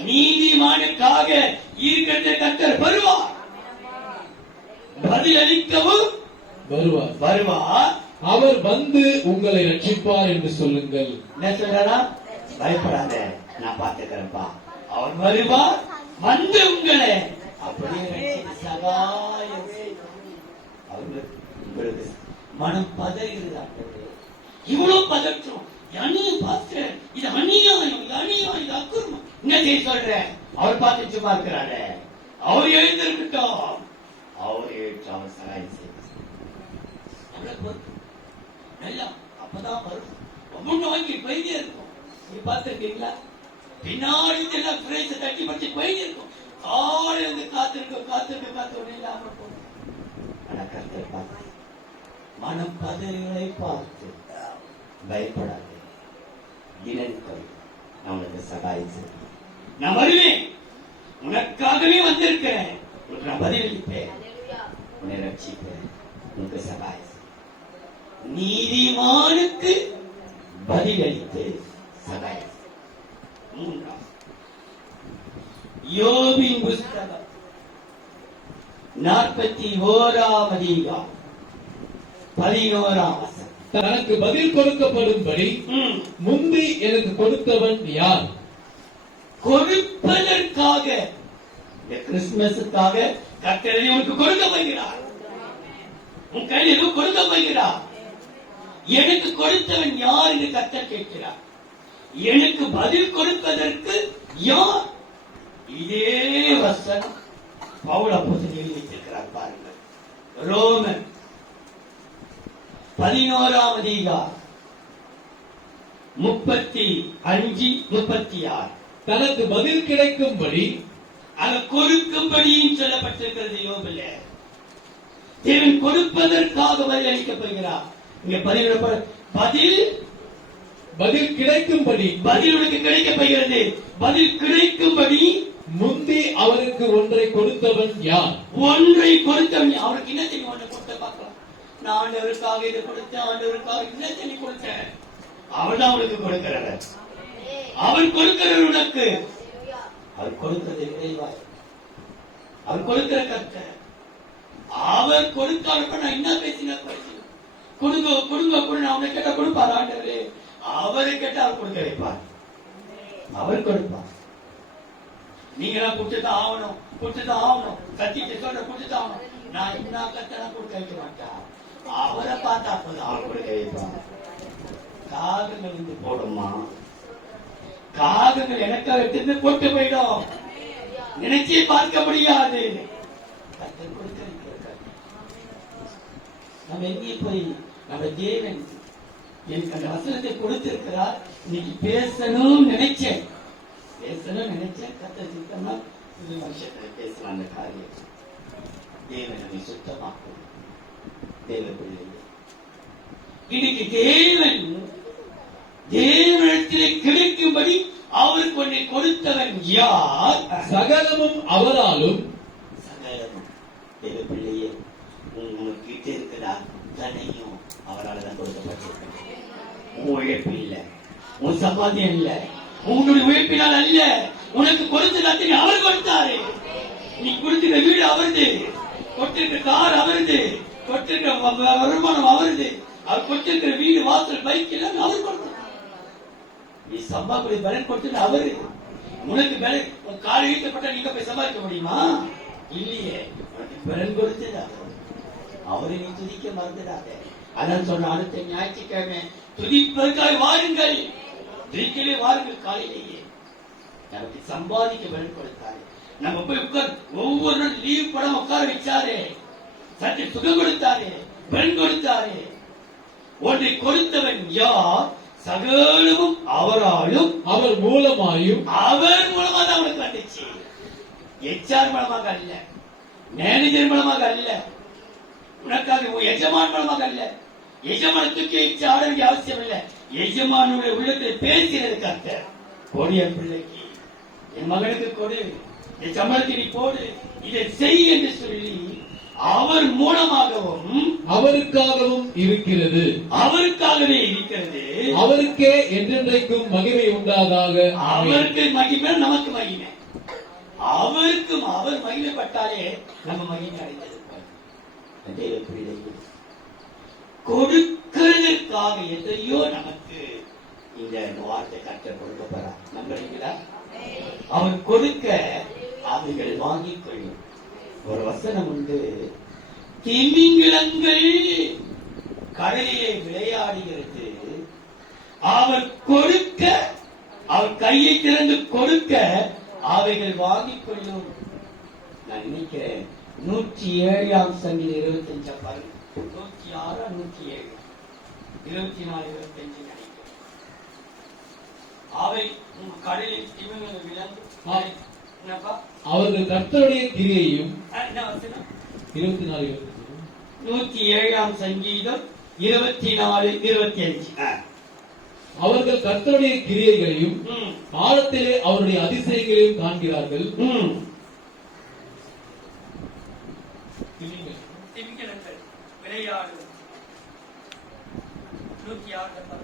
நீதிமானுக்காக இருக்கிற கர்த்தர் வருவார், பதிலளிக்கவும் வருவார். அவர் வந்து உங்களை ரட்சிப்பார் என்று சொல்லுங்கள். என்ன சொல்றாரா? பயப்படாத, நான் பார்த்துக்கிறேன்ப்பா. அவர் வருவார், வந்து உங்களை அப்படியே சகாயம் உங்களுக்கு. மனம் பதறுகிறதா? இவ்வளவு பதற்றம், அநியம் பார்த்து இது அநியாயம், இது அக்குர்மம். என்ன செய்ய சொல்ற? அவர் பார்த்து சும்மா இருக்கிறாரு. அவர் எழுந்திருக்கட்டும், அவர் எழுத்து அவர் சகாயம் செய்ய நல்லா, அப்பதான் வரும். ஒவ்வொன்று வாங்கி போயிட்டே இருக்கும். நீ பார்த்திருக்கீங்களா? பின்னாடி தட்டி பற்றி போயிட்டே இருக்கும். காலையில இருந்து காத்திருக்க ஒண்ணு இல்லாம போகும். ஆனா கர்த்தர் பார்த்து மனம் பதறுகளை பார்த்து பயப்படாது, தினங்கள் நான் உனக்கு சகாயம் செய்வேன். நான் வருவேன், உனக்காகவே வந்திருக்கிறேன், உனக்கு நான் பதிலளிப்பேன், உன்னை ரட்சிப்பேன், உனக்கு சகாயம். நீதிமானுக்கு பதிலளித்து சகாயம். 3 யோபின் புஸ்தகம் 41ஆம் அதிகாரம் 11ஆம் வசனம். தனக்கு பதில் கொடுக்கப்படும்படி முந்தி எனக்கு கொடுத்தவன் யார்? கொடுப்பதற்காக, இந்த கிறிஸ்துமஸுக்காக கர்த்தர் உனக்கு கொடுக்க போகிறார். உன் கையில் கொடுக்க போகிறார். எனக்கு கொடுத்தவன் யார் என்று கர்த்தர் கேட்கிறார். எனக்கு பதில் கொடுப்பதற்கு யார்? இதே வசனம் பவுல் அப்போஸ்தலன் எழுதி வைத்திருக்கிறார். பாருங்கள், ரோமர் 11ஆம் அதிகாரம் 35, 36. தனக்கு பதில் கிடைக்கும்படி அங்க கொடுக்கும்படியும் சொல்லப்பட்டிருக்கிறது யோபிலே. தேவன் கொடுப்பதற்காக பதில் அளிக்கப் போகிறார். இங்க பதில் கிடைக்கும்படி, பதில் உனக்கு கிடைக்கப் போகிறது. பதில் கிடைக்கும்படி முந்தி அவருக்கு ஒன்றை கொடுத்தவன் யார்? ஒன்றை கொடுத்தவன் அவருக்கு என்ன தெரியும்? ஒன்றை கொடுத்த பார்க்கலாம். நான் ஆண்டவருக்காக இதை கொடுத்தேன், ஆண்டவருக்காக என்ன சொல்லி கொடுத்தேன். அவர் தான் உனக்கு கொடுக்கிறவர். அவர் கொடுக்கிறவர் உனக்கு. அவர் கொடுக்கிறது இறைவாய். அவர் கொடுக்கிற கர்த்தர். அவர் கொடுக்காதப்ப நான் என்ன பேசினா கொடுங்க கொடுங்க கொடுங்க. அவனை கேட்டா கொடுப்பார் ஆண்டவரே. அவரை கேட்டா அவர் கொடுக்க வைப்பார். அவர் கொடுப்பார். நீங்க நான் கொடுத்துதான் ஆகணும், கொடுத்துதான் ஆகணும், கத்திட்டு சொல்ற கொடுத்துதான் ஆகணும். நான் என்ன கத்தனா கொடுக்க வைக்க மாட்டேன். அவரை பார்த்தா போதும், அவர் கொடுக்க வைப்பார். காகங்கள் இருந்து போடுமா? காகங்கள் எனக்காக எடுத்து போட்டு போயிடும். நினைச்சே பார்க்க முடியாது. கத்தர் கொடுக்க வைக்கிறார். நம்ம எங்கே போய் நம்ம தேவன் எனக்கு அந்த வசனத்தை கொடுத்திருக்கிறார். இன்னைக்கு பேசணும் நினைச்சேன், கத்தர் சித்தமா இது வருஷத்துல பேசலாம். அந்த காரியம் தேவன் நம்மை சுத்தமாக்கும். தேவ பிள்ளைகள் இன்னைக்கு தேவனிடத்திலே கிடைக்கும்படி அவருக்கு ஒன்றை கொடுத்தவன் யார்? சகலமும் அவராலும். சகலமும் தேவ பிள்ளையே உங்ககிட்ட இருக்கிறா தனையும் அவரால் தான் கொடுக்கப்பட்டிருக்க. உன் உழைப்பு இல்ல, உன் சம்பாத்தியம் இல்ல, உங்களுடைய உழைப்பினால் அல்ல. உனக்கு கொடுத்த அவர் கொடுத்தாரு. நீ கொடுத்திருக்க வீடு அவருது, கொடுத்திருக்க கார் அவருது, கொடுத்திருக்க வருமானம் அவருது. அவர் கொடுத்திருக்கிற வீடு வாசல் பைக் எல்லாம் அவர் கொடுத்தார். நீ சம்பாதிக்கூடிய பலன் கொடுத்தது அவரு. உனக்கு பலன் காலை ஈட்டப்பட்ட நீங்க போய் சம்பாதிக்க முடியுமா? இல்லையே. உனக்கு பலன் கொடுத்தது அவரை நீ துதிக்க மறந்துடாத. அதான் சொன்ன அடுத்த ஞாயிற்றுக்கிழமை துதிப்பதற்காக வாருங்கள், துதிக்கலே வாருங்கள். காலையிலேயே நமக்கு சம்பாதிக்க பலன் கொடுத்தாரு. நம்ம போய் உட்கார் ஒவ்வொரு நாள் லீவ் படம் உட்கார வச்சாரு, சற்று சுகம் கொடுத்தாரு, பலன் கொடுத்தாரு. ஒன்றை கொடுத்தவன் யார்? சகலமும் அவராலும் அவர் மூலமாயும். அவர் மூலமா தான் அவனுக்கு வந்துச்சு. HR மூலமாக அல்ல, மேனேஜர் மூலமாக அல்ல, உனக்காக எஜமான் மூலமாக அல்ல. எஜமானத்துக்கு ஆட வேண்டிய அவசியம் இல்லை. எஜமானுடைய உள்ளத்தில் பேசுகிறது கர்த்தர். கொடிய பிள்ளைக்கு என் மகனுக்கு கொடு, என் சம்பளத்தை நீ போடு, இதை செய் என்று சொல்லி அவர் மூலமாகவும் அவருக்காகவும் இருக்கிறது. அவருக்காகவே இருக்கிறது. அவருக்கே என்றென்றைக்கும் மகிமை உண்டாதாக. அவருக்கு மகிமை, நமக்கு மகிமை. அவருக்கும் அவர் மகிமைப்பட்டாலே நம்ம மகிமை அடைந்திருப்போம். கொடுக்கிறதற்காக எதையோ நமக்கு இந்த வார்த்தை கற்று கொடுக்க போறார். நம்புறீங்களா? அவர் கொடுக்க அவைகள் வாங்கிக் கொள்ளும். ஒரு வசனம் உண்டு, திமிங்கிலங்கள் கடலிலே விளையாடுகிறது, அவர் கொடுக்க, அவர் கையை திறந்து கொடுக்க அவைகள் வாங்கிக் கொள்ளும். நான் நினைக்கிறேன் 107 சங்கீதம் 25 பாருங்க. 106 107 24 25 நினைக்கிறேன். அவை கடலில் திமிங்கிலங்கள் விளங்கு. அவர்கள் கர்த்தருடைய கிரியையும். 24 107 சங்கீதம் 24 25. அவர்கள் கர்த்தருடைய கிரியைகளையும் ஆழத்திலே அவருடைய அதிசயங்களையும் காண்கிறார்கள். விளையாடு 106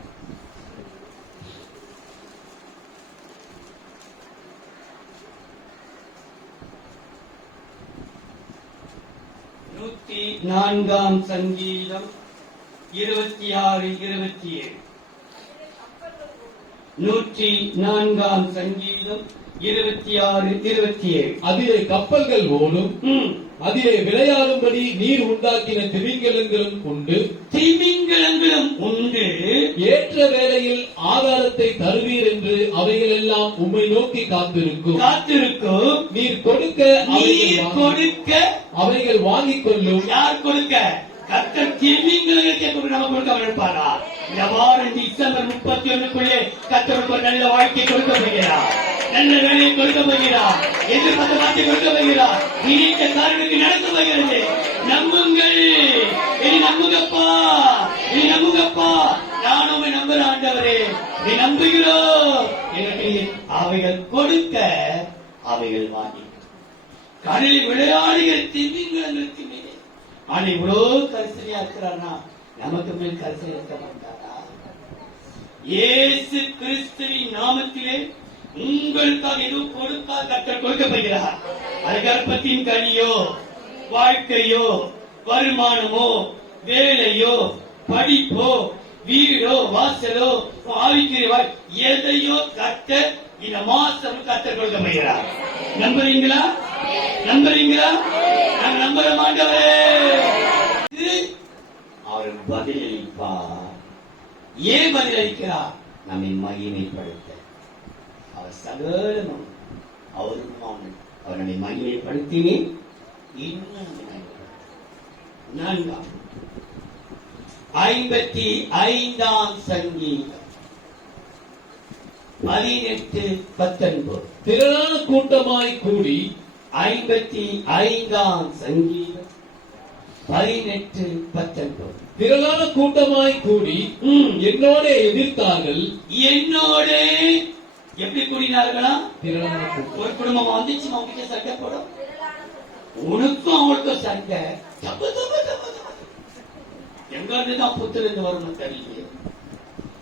104 சங்கீதம் 26 27. 104 சங்கீதம் 26 27. அதிலே கப்பல்கள் ஓடும், அதிலே விளையாடும்படி நீர் உண்டாக்கின திமிங்கலங்களும் உண்டு. திமிங்கலங்களும் உண்டு. ஏற்ற வேளையில் ஆகாரத்தை தருவீர் என்று அவைகள் எல்லாம் உம்மை நோக்கி காத்திருக்கும். நீர் கொடுக்க அவைகள் வாங்கிக் கொள்ளும். யார் கொடுக்க? கர்த்தர் திமிங்கலங்களுக்கு நம்ம கொடுக்க இருப்பாரா? இந்த வாரம் டிசம்பர் 31க்குள்ளே கர்த்தருக்கு நல்ல வாழ்க்கை கொடுக்க போகிறார். நல்ல வேலையை கொடுக்க போகிறார். எதிர்பார்த்த வார்த்தை கொடுக்க போகிறார். நினைத்த காரணத்துக்கு நடக்க போகிறது. நம்புங்கள். இனி நம்புங்கப்பா, இனி நம்புங்கப்பா. நானும் நம்புற ஆண்டவரே, நீ நம்புகிறோம். எனக்கு அவைகள் கொடுக்க, அவைகள் வாங்கி கடலில் விளையாடுகிற திமிங்கலங்களுக்கு மேலே ஆனா இவ்வளவு கரிசனையா இருக்கிறார்னா நமக்கு மேல் கரிசனை இருக்க மாட்டாரா? இயேசு கிறிஸ்துவின் நாமத்திலே உங்களுக்காக எதுவும் கொடுக்க கர்த்தர் கொடுக்க போகிறார். அது கர்ப்பத்தின் கனியோ, வாழ்க்கையோ, வருமானமோ, வேலையோ, படிப்போ, வீடோ, வாசலோ, ஆவிக்குரிய எதையோ கர்த்தர் இந்த மாசம் கர்த்தர் கொடுக்க போகிறார். நம்புறீங்களா? நம்புறீங்களா? நாங்க நம்புற மாட்டவரே. அவர் பதிலளிப்பார். ஏன் பதிலளிக்கிறார்? நம்மை மகிமைப்படுத்த. அவர் சகலமும் அவரும் அவர் நம்மை மகிமைப்படுத்தினே இன்னும் 4 55ஆம் சங்கீதம் 18-19. திரளான கூட்டமாய் கூடி 55ஆம் சங்கீதம் 18-19. திரளான கூட்டமாய் கூடி என்னோட எதிர்த்தார்கள். என்னோட எப்படி கூடினார்களா? திரளான கூட்டம். ஒரு குடும்பம் வந்துச்சு, அவங்க சண்டை போடும். உனக்கும் அவங்களுக்கும் சண்டை. எங்க இருந்துதான் புத்திலிருந்து வரணும் தெரியல.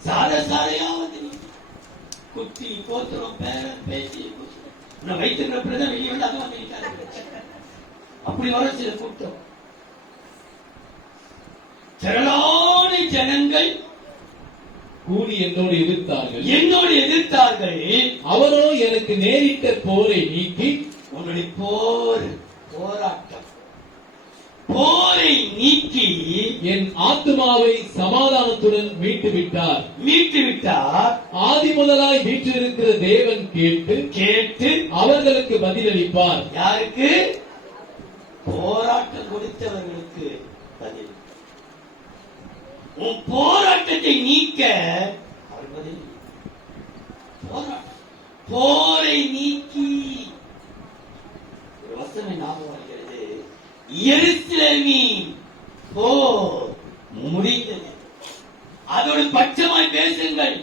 சாதையா வந்து குட்டி கோத்திரம் பேரன் பேசி வைத்திருக்கிறப்பதான் வெளியே வந்து அங்க வந்து அப்படி வர சில கூட்டம். திரளான ஜனங்கள் கூடி என்னோடு எதிர்த்தார்கள். அவரோ எனக்கு நேரிட்ட போரை நீக்கி, உன்னுடைய போராட்டம் போரை நீக்கி என் ஆத்துமாவை சமாதானத்துடன் மீட்டு விட்டார். ஆதி முதலாய் வீற்றிருக்கிற தேவன் கேட்டு அவர்களுக்கு பதிலளிப்பார். யாருக்கு? போராட்டம் கொடுத்தவர்களுக்கு பதில். உன் போராட்டத்தை நீக்க அவர் பதில். போரை நீக்கி ஒரு வசனம் ஞாபகம் வருகிறது. எருசலேமின் போர் முடிந்தது. அதோடு பட்சமாய் பேசுங்கள்,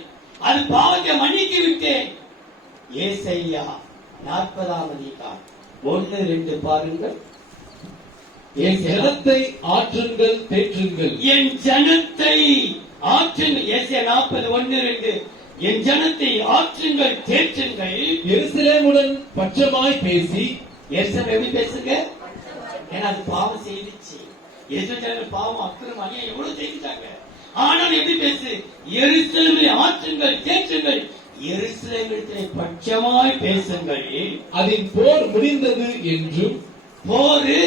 அது பாவத்தை மன்னித்து விட்டேன். ஏசாயா 40ஆம் அதிகாரம் 1-2 பாருங்கள். என் ஜனத்தை ஆற்றுங்கள் தேற்றுங்கள். என் ஜனத்தை ஆற்றுங்கள். ஏசாயா 40:1-2. என் ஜனத்தை ஆற்றுங்கள் தேற்றுங்கள். எருசலேமுடன் பட்சமாய் பேசி. எருசலேம் எப்படி பேசுங்க? ஏன்னா அது பாவம் செய்துச்சு. எருசலேம் பாவம் அக்கிரமம் எவ்வளவு செய்துட்டாங்க. ஆனால் எப்படி பேசு? எருசலேமை ஆற்றுங்கள் தேற்றுங்கள். எருசலேமிடத்திலே பட்சமாய் பேசுங்கள். அதன் போர் முடிந்தது என்றும். போரு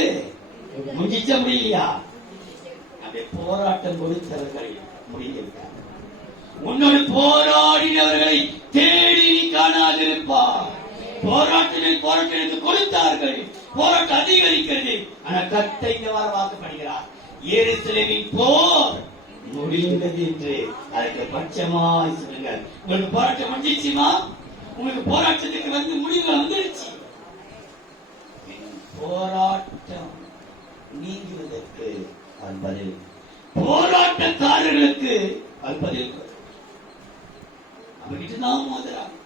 முடிச்ச முடியலையா? அந்த போராட்டம் கொடுத்தவர்கள் முடிந்துவிட்டார். உன்னோடு போராடினவர்களை தேடி நீ காணாதிருப்பார். போராட்டத்தை கொடுத்தார்கள். போராட்டம் அதிகரிக்கிறது. ஆனால் கர்த்தர் இந்த வாரம் வாக்குப்படுகிறார். எருசலேமின் போர் முடிந்தது என்று அதற்கு பட்சமாய் சொல்லுங்கள். உங்களுக்கு போராட்டம் வந்துச்சுமா? உங்களுக்கு போராட்டத்துக்கு வந்து முடிவு வந்துடுச்சு. போராட்டம் நீங்குவதற்கு அது பதில். போராட்டக்காரர்களுக்கு அது பதில். நம்ம கிட்டதான் மோதுறாங்க,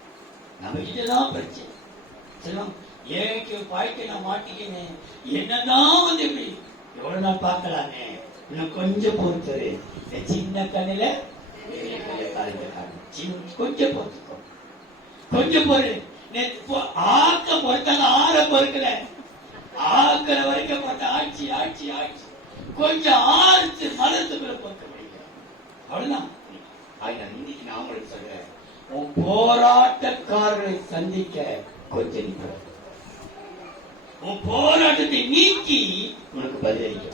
நம்ம கிட்டதான் பிரச்சனை. சொல்லுவாங்க, எனக்கு வாழ்க்கை நான் மாட்டிக்கினேன், என்னதான் வந்து எப்படி எவ்வளவு நாள் பார்க்கலானே, இன்னும் கொஞ்சம் பொறுத்தரு. சின்ன கண்ணில கொஞ்சம் பொறுத்துக்கோ, கொஞ்சம் பொறு. ஆக்க பொறுத்தாங்க, ஆற பொறுக்கல. ஆக்கிற வரைக்கும் போட்ட ஆட்சி ஆட்சி ஆட்சி கொஞ்சம் ஆறு மதத்துக்குள்ள பொறுக்க முடியும். அவ்வளவுதான். இன்னைக்கு நான் உங்களுக்கு சொல்றேன், உன் போராட்டக்காரர்களை சந்திக்க கொஞ்சம் உன் போராட்டத்தை நீக்கி உனக்கு பதிலளிக்க.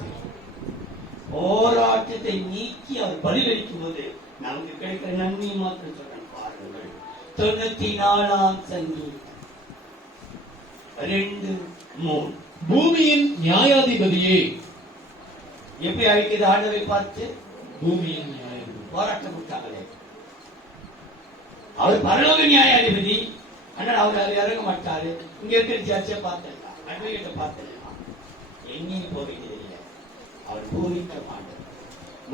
போராட்டத்தை நீக்கி அவர் பதிலளிக்கும் போது நமக்கு கிடைக்கிற நன்மை மாத்திரம் சொல்றேன் பாருங்கள். 94ஆம் சங்கீதம் 2-3. பூமியின் நியாயாதிபதியே. எப்படி அழைக்கிறது ஆண்டவை பார்த்து? பூமியின் நியாயாதிபதி. போராட்டம் விட்டாங்களே, அவர் பரலோக நியாயாதிபதி. ஆனால் அவர் அதை இறங்க மாட்டாரு. இங்க இருக்கிற சர்ச்சை பார்த்துடலாம், அட்வொகேட்டை பார்த்துடலாம், எங்கேயும் போக வேண்டியதில்லை. அவர் பூமிக்க மாட்டார்.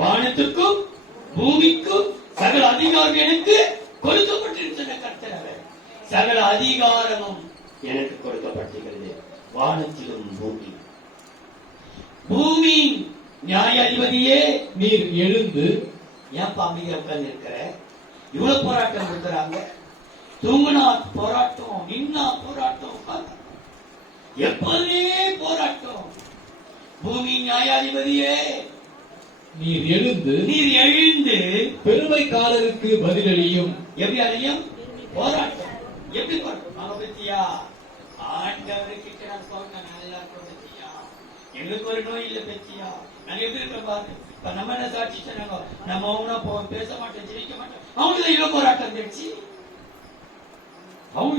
வானத்துக்கும் பூமிக்கும் சகல அதிகாரம் எனக்கு கொடுக்கப்பட்டிருக்கிற கர்த்தர் அவர். சகல அதிகாரமும் எனக்கு கொடுக்கப்பட்டிருக்கிறது, வானத்திலும் பூமி. பூமி நியாயாதிபதியே, நீர் எழுந்து. ஏன் அமைதியா உட்கார்ந்து இருக்கிற? இவ்வளவு போராட்டம் கொடுக்குறாங்க. தூங்குனா போராட்டம், நின்னா போராட்டம், எப்போதுமே போராட்டம். பூமி நியாயாதிபதியே, நீர் எழுந்து. நீர் எழுந்து பெருமைக்காரருக்கு பதிலளியும். எப்படி அழியும்? போராட்டம். எப்படி போராட்டம்? அவங்க பத்தியா ஆண்டவர்கிட்ட நான் போங்க, நல்லா இருக்கும் பத்தியா, எங்களுக்கு ஒரு நோய் இல்ல பத்தியா, நாங்க எப்படி இருக்க பாருங்க. இப்ப நம்ம என்ன சாட்சி சொன்னாங்க, நம்ம அவனா பேச மாட்டோம், ஜெயிக்க மாட்டோம். அவங்களுக்கு இவ்வளவு போராட்டம் தெரிச்சு, அவங்க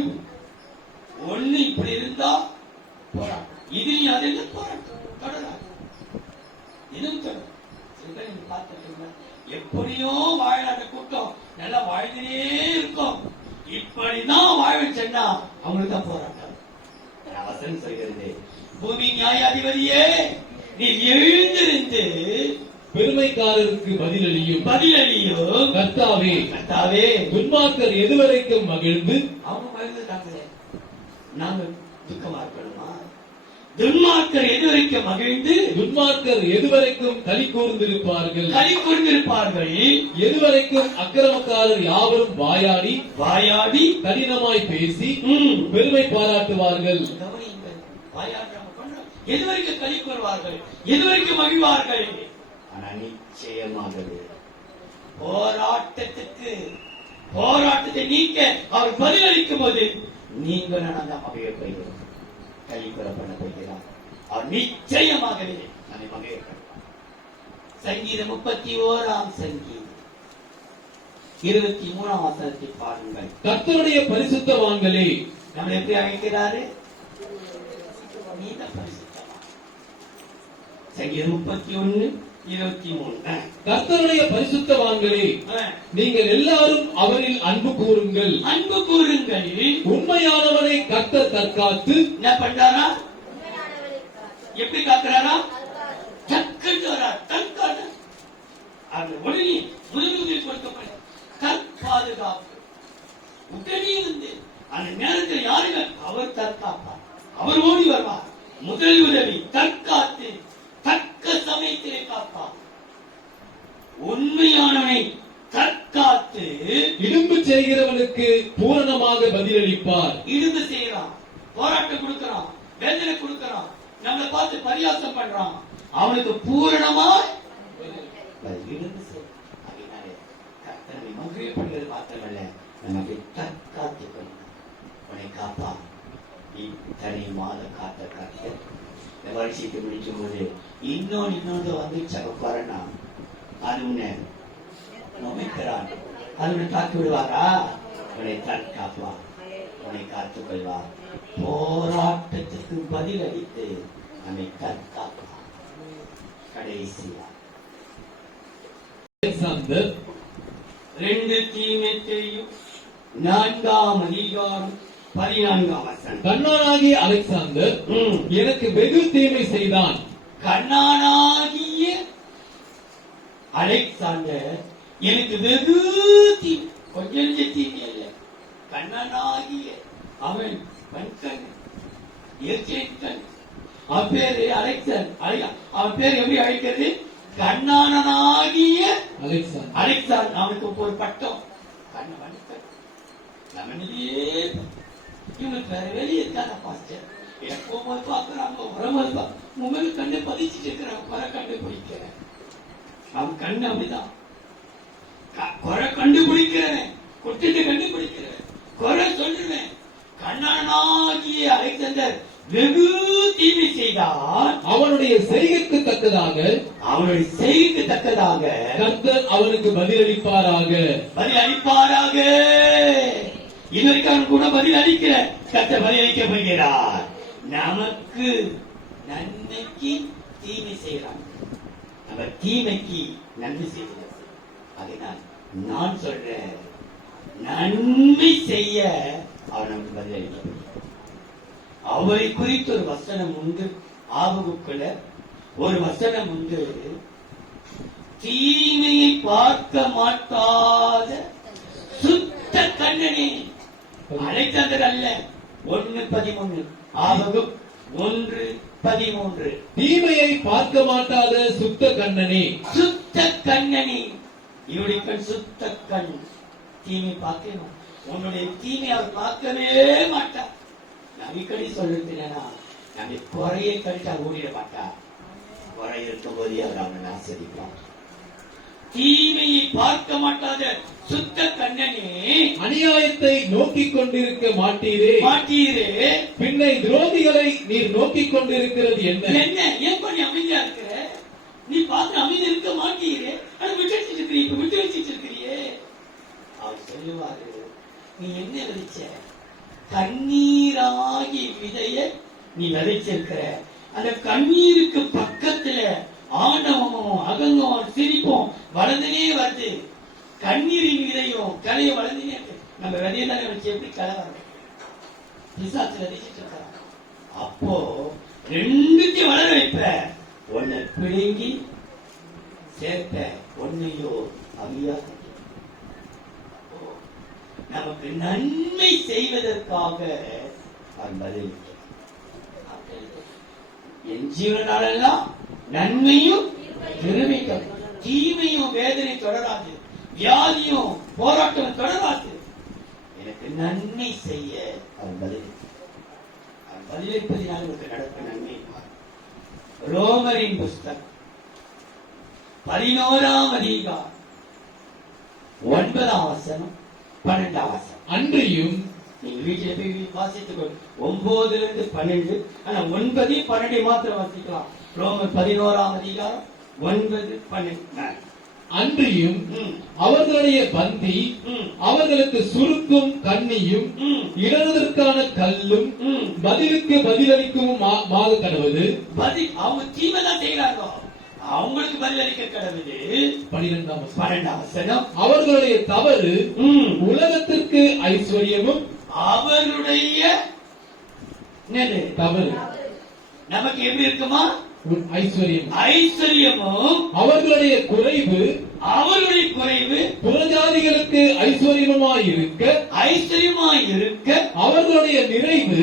ஒண்ணு இப்படி இருந்தா போராட்டம், இது அது போராட்டம் தொடராது, இதுவும் தொடரும். நீங்க பார்த்துருக்கீங்க, எப்படியோ வாழாத கூட்டம் நல்லா வாழ்ந்தே இருக்கும். இப்படிதான் வாழ சொன்னா அவங்களுக்கு தான் போராட்டம். அவசரம் சொல்கிறது, பூமி நியாயாதிபதியே, நீ எழுந்திருந்து பெருமைக்காரருக்கு பதிலளியும். பதிலளியும். கர்த்தாவே, கர்த்தாவே, துன்மார்க்கர் எதுவரைக்கும் மகிழ்ந்து. அவங்க மகிழ்ந்துட்டாங்களே, நாங்க துக்கமா இருக்கணுமா? துன்மார்க்கர் எதுவரைக்கும் மகிழ்ந்து. துன்மார்க்கர் எதுவரைக்கும் களி கூர்ந்திருப்பார்கள். களி கூர்ந்திருப்பார்கள். எதுவரைக்கும் அக்கிரமக்காரர் யாவரும் வாயாடி வாயாடி கடினமாய் பேசி பெருமை பாராட்டுவார்கள். கவனியுங்கள், வாயாடுறாங்க, எதுவரைக்கும் களி கூறுவார்கள், எதுவரைக்கும் மகிழ்வார்கள். ஆனா நிச்சயமாகவே போராட்டத்தை நீக்க அவர் பதிலளிக்கும் போது நீங்கள் நான் மகிழ போகிறோம், களிக்கூற பண்ண போகிறார். அவர் நிச்சயமாகவே நம்மை மகிழ. சங்கீதம் 31 சங்கீதம் 23 வசனத்தை பாருங்கள். கர்த்தருடைய பரிசுத்தவான்களே, நம்மளை எப்படி அழைக்கிறாரு? நீத பரிசுத்தவான். சங்கீதம் 31:23. கர்த்தருடைய பரிசுத்தவான்களே, நீங்கள் எல்லாரும் அவரில் அன்பு கூறுங்கள். அன்பு கூறுங்கள். உண்மையானவனை கர்த்தர் தற்காத்து. என்ன பண்றாரா? எப்படி காக்கிறாரா? தற்காத்து. அந்த உடனே முதல் கொடுக்கப்பட்ட தற்பாதுகாப்பு உடனே இருந்து அந்த நேரத்தில் யாருங்க? அவர் தற்காப்பார், அவர் ஓடி வருவார். முதல் உதவி தற்காத்து, தக்க சமயத்திலே காப்பார். உண்மையானவனை தற்காத்து. இடும்பு செய்கிறவனுக்கு பூரணமாக பதிலளிப்பார். இடும்பு செய்யறான், போராட்டம் கொடுக்கறான், வேதனை கொடுக்கறான், நம்மளை பார்த்து பரியாசம் பண்றான், அவனுக்கு பூரணமா இடும்பு செய்ய. அதனால கர்த்தனை மகிழ்ப்படுகிறது மாத்திரமல்ல, நமக்கு தற்காத்துக்கணும். உன்னை காப்பா. இத்தனை மாத காத்த கர்த்தர் இந்த வருஷத்தை முடிக்கும் போது இன்னொன்று வந்துச்சாங்க கொரோனா. அது உன்னை நோமிக்கிறான், அது உன்னை தாக்கி விடுவாரா? உன்னை தற்காப்பார், உன்னை காத்துக் கொள்வார். போராட்டத்திற்கு பதில் அளித்து நம்மை தற்காப்பார். கடைசியா 2 தீமோத்தேயு 4:14. கண்ணானாகிய அலெக்சாந்தர் எனக்கு வெகு தீமை செய்தான். கண்ணானாகிய அலெக்சாந்தர் எனக்கு வெகு தீமை, கொஞ்சம் தீமை அல்ல, கண்ணனாகிய அவன் கண் இயற்கை. அவன் பேரு அலெக்சாந்தர். அவன் பேர் எப்படி அழைக்கிறது? கண்ணானாகிய அலெக்சாந்தர். அவனுக்கு ஒரு பட்டம் இவனுக்கு வேற வெளியே இருக்காத பாஸ்டர். எப்போ போய் பாக்குறாங்க, உரமல் உங்களை கண்ணை பதிச்சுட்டு இருக்கிறான். குறை கண்டுபிடிக்கிறேன், அவன் கண்ணு அப்படிதான். குறை கண்டுபிடிக்கிறேன், குற்றத்தை கண்டுபிடிக்கிறேன், குறை சொல்லுவேன். கண்ணனாகிய அலெக்சாந்தர் வெகு தீமை செய்தான். அவனுடைய செய்கைக்கு தக்கதாக கர்த்தர் அவனுக்கு பதிலளிப்பாராக. இதற்கு அவன் கூட பதில் அளிக்கிற கர்த்தர் பதிலளிக்க போகிறார். நமக்கு நன்மைக்கு தீமை செய்யறாங்க, நம்ம தீமைக்கு நன்மை செய்யலாம். அதனால் நான் சொல்றேன், நன்மை செய்ய அவர் நமக்கு பதிலளிக்க. அவரை குறித்து ஒரு வசனம் உண்டு. ஆபகுக்குள்ள ஒரு வசனம் உண்டு. தீமையை பார்க்க மாட்டாத சுத்த கண்ணனே. அலெக்சாண்டர் அல்ல. 1:13 ஆபகுக் 1:13. தீமையை பார்க்க மாட்டாத சுத்த கண்ணனே. சுத்த கண்ணனே. இவருடைய கண் சுத்த கண். தீமை பார்க்கவே மாட்டார். உன்னுடைய தீமை அவர் பார்க்கவே மாட்டார். நம்பிக்கடி சொல்லுறேன்னா நம்ம குறையை கழிச்சா ஓடிட மாட்டார். குறை இருக்கும் போதே அவர் அவனை ஆசிரிப்பார். தீமையை பார்க்க மாட்டாத சுத்த கண்ணனே. அநியாயத்தை நோக்கிக் கொண்டிருக்க மாட்டீரே. பின்னை துரோகிகளை நீர் நோக்கிக் கொண்டிருக்கிறது என்ன? ஏன் பண்ணி அமைதியா இருக்கிற? நீ பார்த்து அமைதி இருக்க மாட்டீரே. அதை விட்டு வச்சிருக்கிறிய. இப்ப விட்டு வச்சிட்டு இருக்கிறியே. அவர் சொல்லுவாரு, நீ என்ன விதைச்ச? கண்ணீராகி விதைய நீ விதைச்சிருக்கிற. அந்த கண்ணீருக்கு பக்கத்துல ஆணவமும் அகங்கமும் சிரிப்பும் வளர்ந்துனே வருது. கண்ணீரின் விதையும் கலையும் வளர்ந்துனே இருக்கு. நம்ம விதையை தானே வச்சு எப்படி கலை வரும்? பிசாசு விதைச்சிட்டு இருக்கிறான். அப்போ ரெண்டுத்தையும் வளர வைப்ப. ஒன்னை பிடுங்கி சேர்த்த, ஒன்னையோ அவியா. நமக்கு நன்மை செய்வதற்காக பதில் என் ஜீவனாலெல்லாம் நன்மையும் திரும்பிக்கும். தீமையும் வேதனை தொடராது. வியாதியும் போராட்டம் தொடராது. எனக்கு நன்மை செய்ய அவன் பதிலளிப்பதினால் எனக்கு நடக்க நன்மை. ரோமரின் புஸ்தகம் 11ஆம் அதிகாரம் 9ஆம் வசனம் 12ஆம் வசனம். அன்றியும் நீங்க வீட்டில போய் வாசித்துக் 9 - 12. ஆனா 9, 12 மாத்திரம் வாசிக்கலாம். ரோமர் 11ஆம் அதிகாரம் 9, 12. அன்றியும் அவர்களுடைய பந்தி அவர்களுக்கு சுருக்கும் கண்ணியும் இடறுவதற்கான கல்லும் பதிலுக்கு பதிலளிக்கும் மாக கடவுது. அவங்க தீமை தான் செய்யறாங்க, அவங்களுக்கு பதிலளிக்க கடவுது. 12ஆம் வசனம். அவர்களுடைய தவறு உலகத்திற்கு ஐஸ்வர்யமும் அவருடைய தவறு நமக்கு எப்படி இருக்குமா? ஐஸ்வர்யமும் அவர்களுடைய குறைவு புறஜாதிகளுக்கு ஐஸ்வர்யமாயிருக்க அவர்களுடைய நிறைவு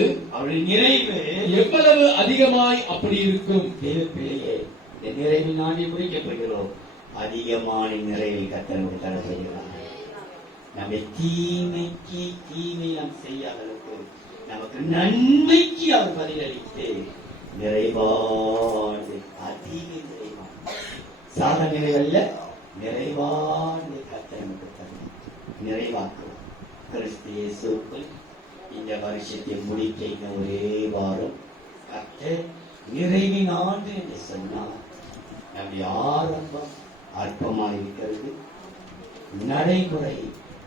எவ்வளவு அதிகமாய் அப்படி இருக்கும். தேவப்பிள்ளையே, இந்த நிறைவு நாடி முடிக்கப்படுகிறோம். அதிகமான நிறைவில் கர்த்தர் தர செய்கிறார். நம்ம தீமைக்கு தீமை நாம் செய்யாதவர்களுக்கு நமக்கு நன்மைக்கு அவர் பதிலளித்து நிறைவான அதிக நிறைவான சாத நிறைவல்ல நிறைவான கர்த்தர் நமக்கு தரும். நிறைவாக்குவோம். கிறிஸ்து இயேசுக்குள் இந்த வருஷத்தை முடிக்க இன்னும் ஒரே வாரம் கர்த்தர் நிறைவின் ஆண்டு என்று சொன்னார். நம்முடைய ஆரம்பம் அற்பமாயிருக்கிறது, நடைமுறை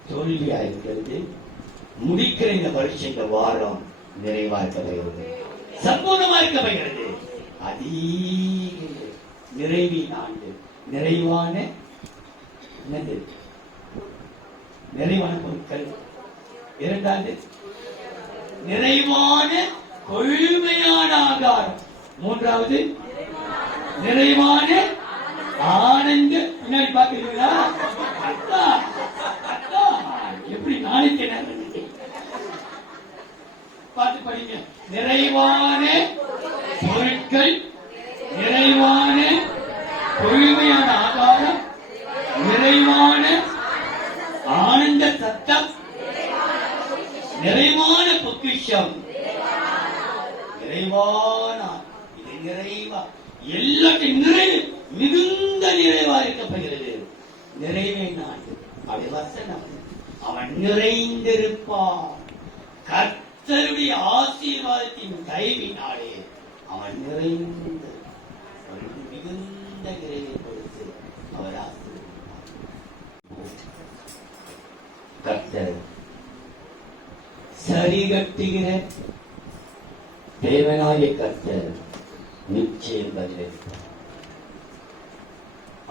தோல்வியாயிருக்கிறது. முடிக்கிற இந்த வருஷம், இந்த வாரம் நிறைவா இருக்கப்படுகிறது, சம்பூர்ணமா இருக்கப்படுகிறது. அதிக நிறைவின் ஆண்டு, நிறைவான நிறைவான பொருட்கள். இரண்டாவது நிறைவான கொள்மையான ஆகாரம். மூன்றாவது நிறைவான ஆனந்த. பின்னாடி பாக்குறீங்களா? எப்படி நாளைக்கு பார்த்து படிங்க. நிறைவான பொருட்கள், நிறைவான கொள்மையான ஆகாரம், நிறைவான ஆனந்த சத்தம், நிறைவான பொக்கிஷம், நிறைவான இது நிறைவா எல்லாத்தையும் நிறைவு மிகுந்த நிறைவா இருக்கப்படுகிறது. நிறைவே நான் அப்படி வசனம். அவன் நிறைந்திருப்பான். கர்த்தருடைய ஆசீர்வாதத்தின் தயவினாலே அவன் நிறைந்து மிகுந்த நிறைவை கொடுத்து அவர் ஆசீர்வதிப்பார். கர்த்தர் சரி கட்டுகிற தேவனாய கர்த்தர் நிச்சயம் பதிலளிப்பார்.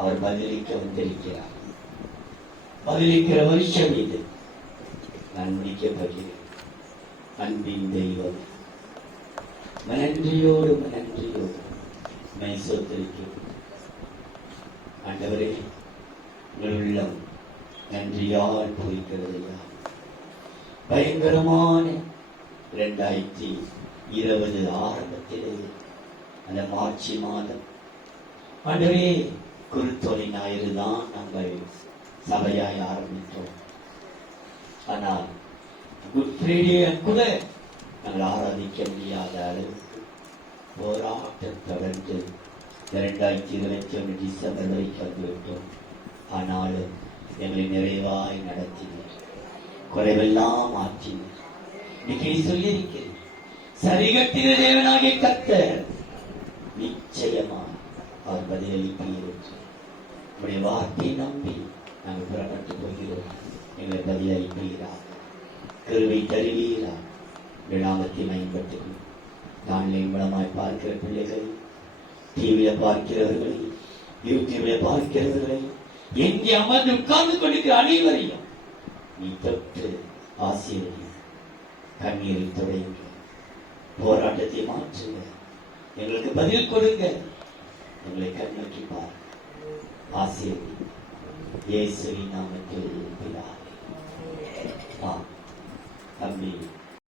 அவர் பதிலளிக்க வந்திருக்கிறார். பதிலளிக்கிற வருஷம் இது. நான் முடிக்கப்படுகிறேன். அன்பின் தெய்வம், நன்றியோடு மை சோத்திருக்கிறோம். ஆண்டவரே, உங்கள் உள்ளம் நன்றியால் பூரிக்கிறதையா. பயங்கரமான 2020 ஆரம்பத்திலே அந்த மார்ச் மாதம் ஆண்டவரே குருத்தொலை ஞாயிறு தான் நாங்கள் சபையாய் ஆரம்பித்தோம். ஆனால் குட் ஃப்ரைடே கூட நாங்கள் ஆராதிக்க முடியாத அளவுக்கு போராட்டம் தொடர்ந்து 2021 டிசம்பர் வரைக்கும் வந்துவிட்டோம். ஆனாலும் எங்களை நிறைவாய் நடத்தினர், குறைவெல்லாம் ஆற்றினர். இன்னைக்கு சொல்லியிருக்கிறேன், சரிகட்டின தேவனாகிய கர்த்தர் நிச்சயமா அவர் பதிலளிப்பீர். உடைய வார்த்தையை நம்பி நாங்கள் புறப்பட்டு போகிறோம். எங்களை பதிலளிப்பீரா, கருவை தருவீரா. நாமத்தை மேம்படுத்தும். ஆன்லைன் மூலமாய் பார்க்கிற பிள்ளைகள், டிவியில பார்க்கிறவர்களை, யூடியூப்ல பார்க்கிறவர்களை, எங்கே அமர்ந்து உட்கார்ந்து கொண்டிருக்கிற அனைவரையும் நீ தொட்டு ஆசீர்வதி. கண்ணீரை துடைங்க, போராட்டத்தை மாற்றுங்க, எங்களுக்கு பதில் கொடுங்க, எங்களை கண்ணோக்கி பார். ஆசீர்வதி இயேசுவின் நாமத்தில் பிதாவே. தம்பி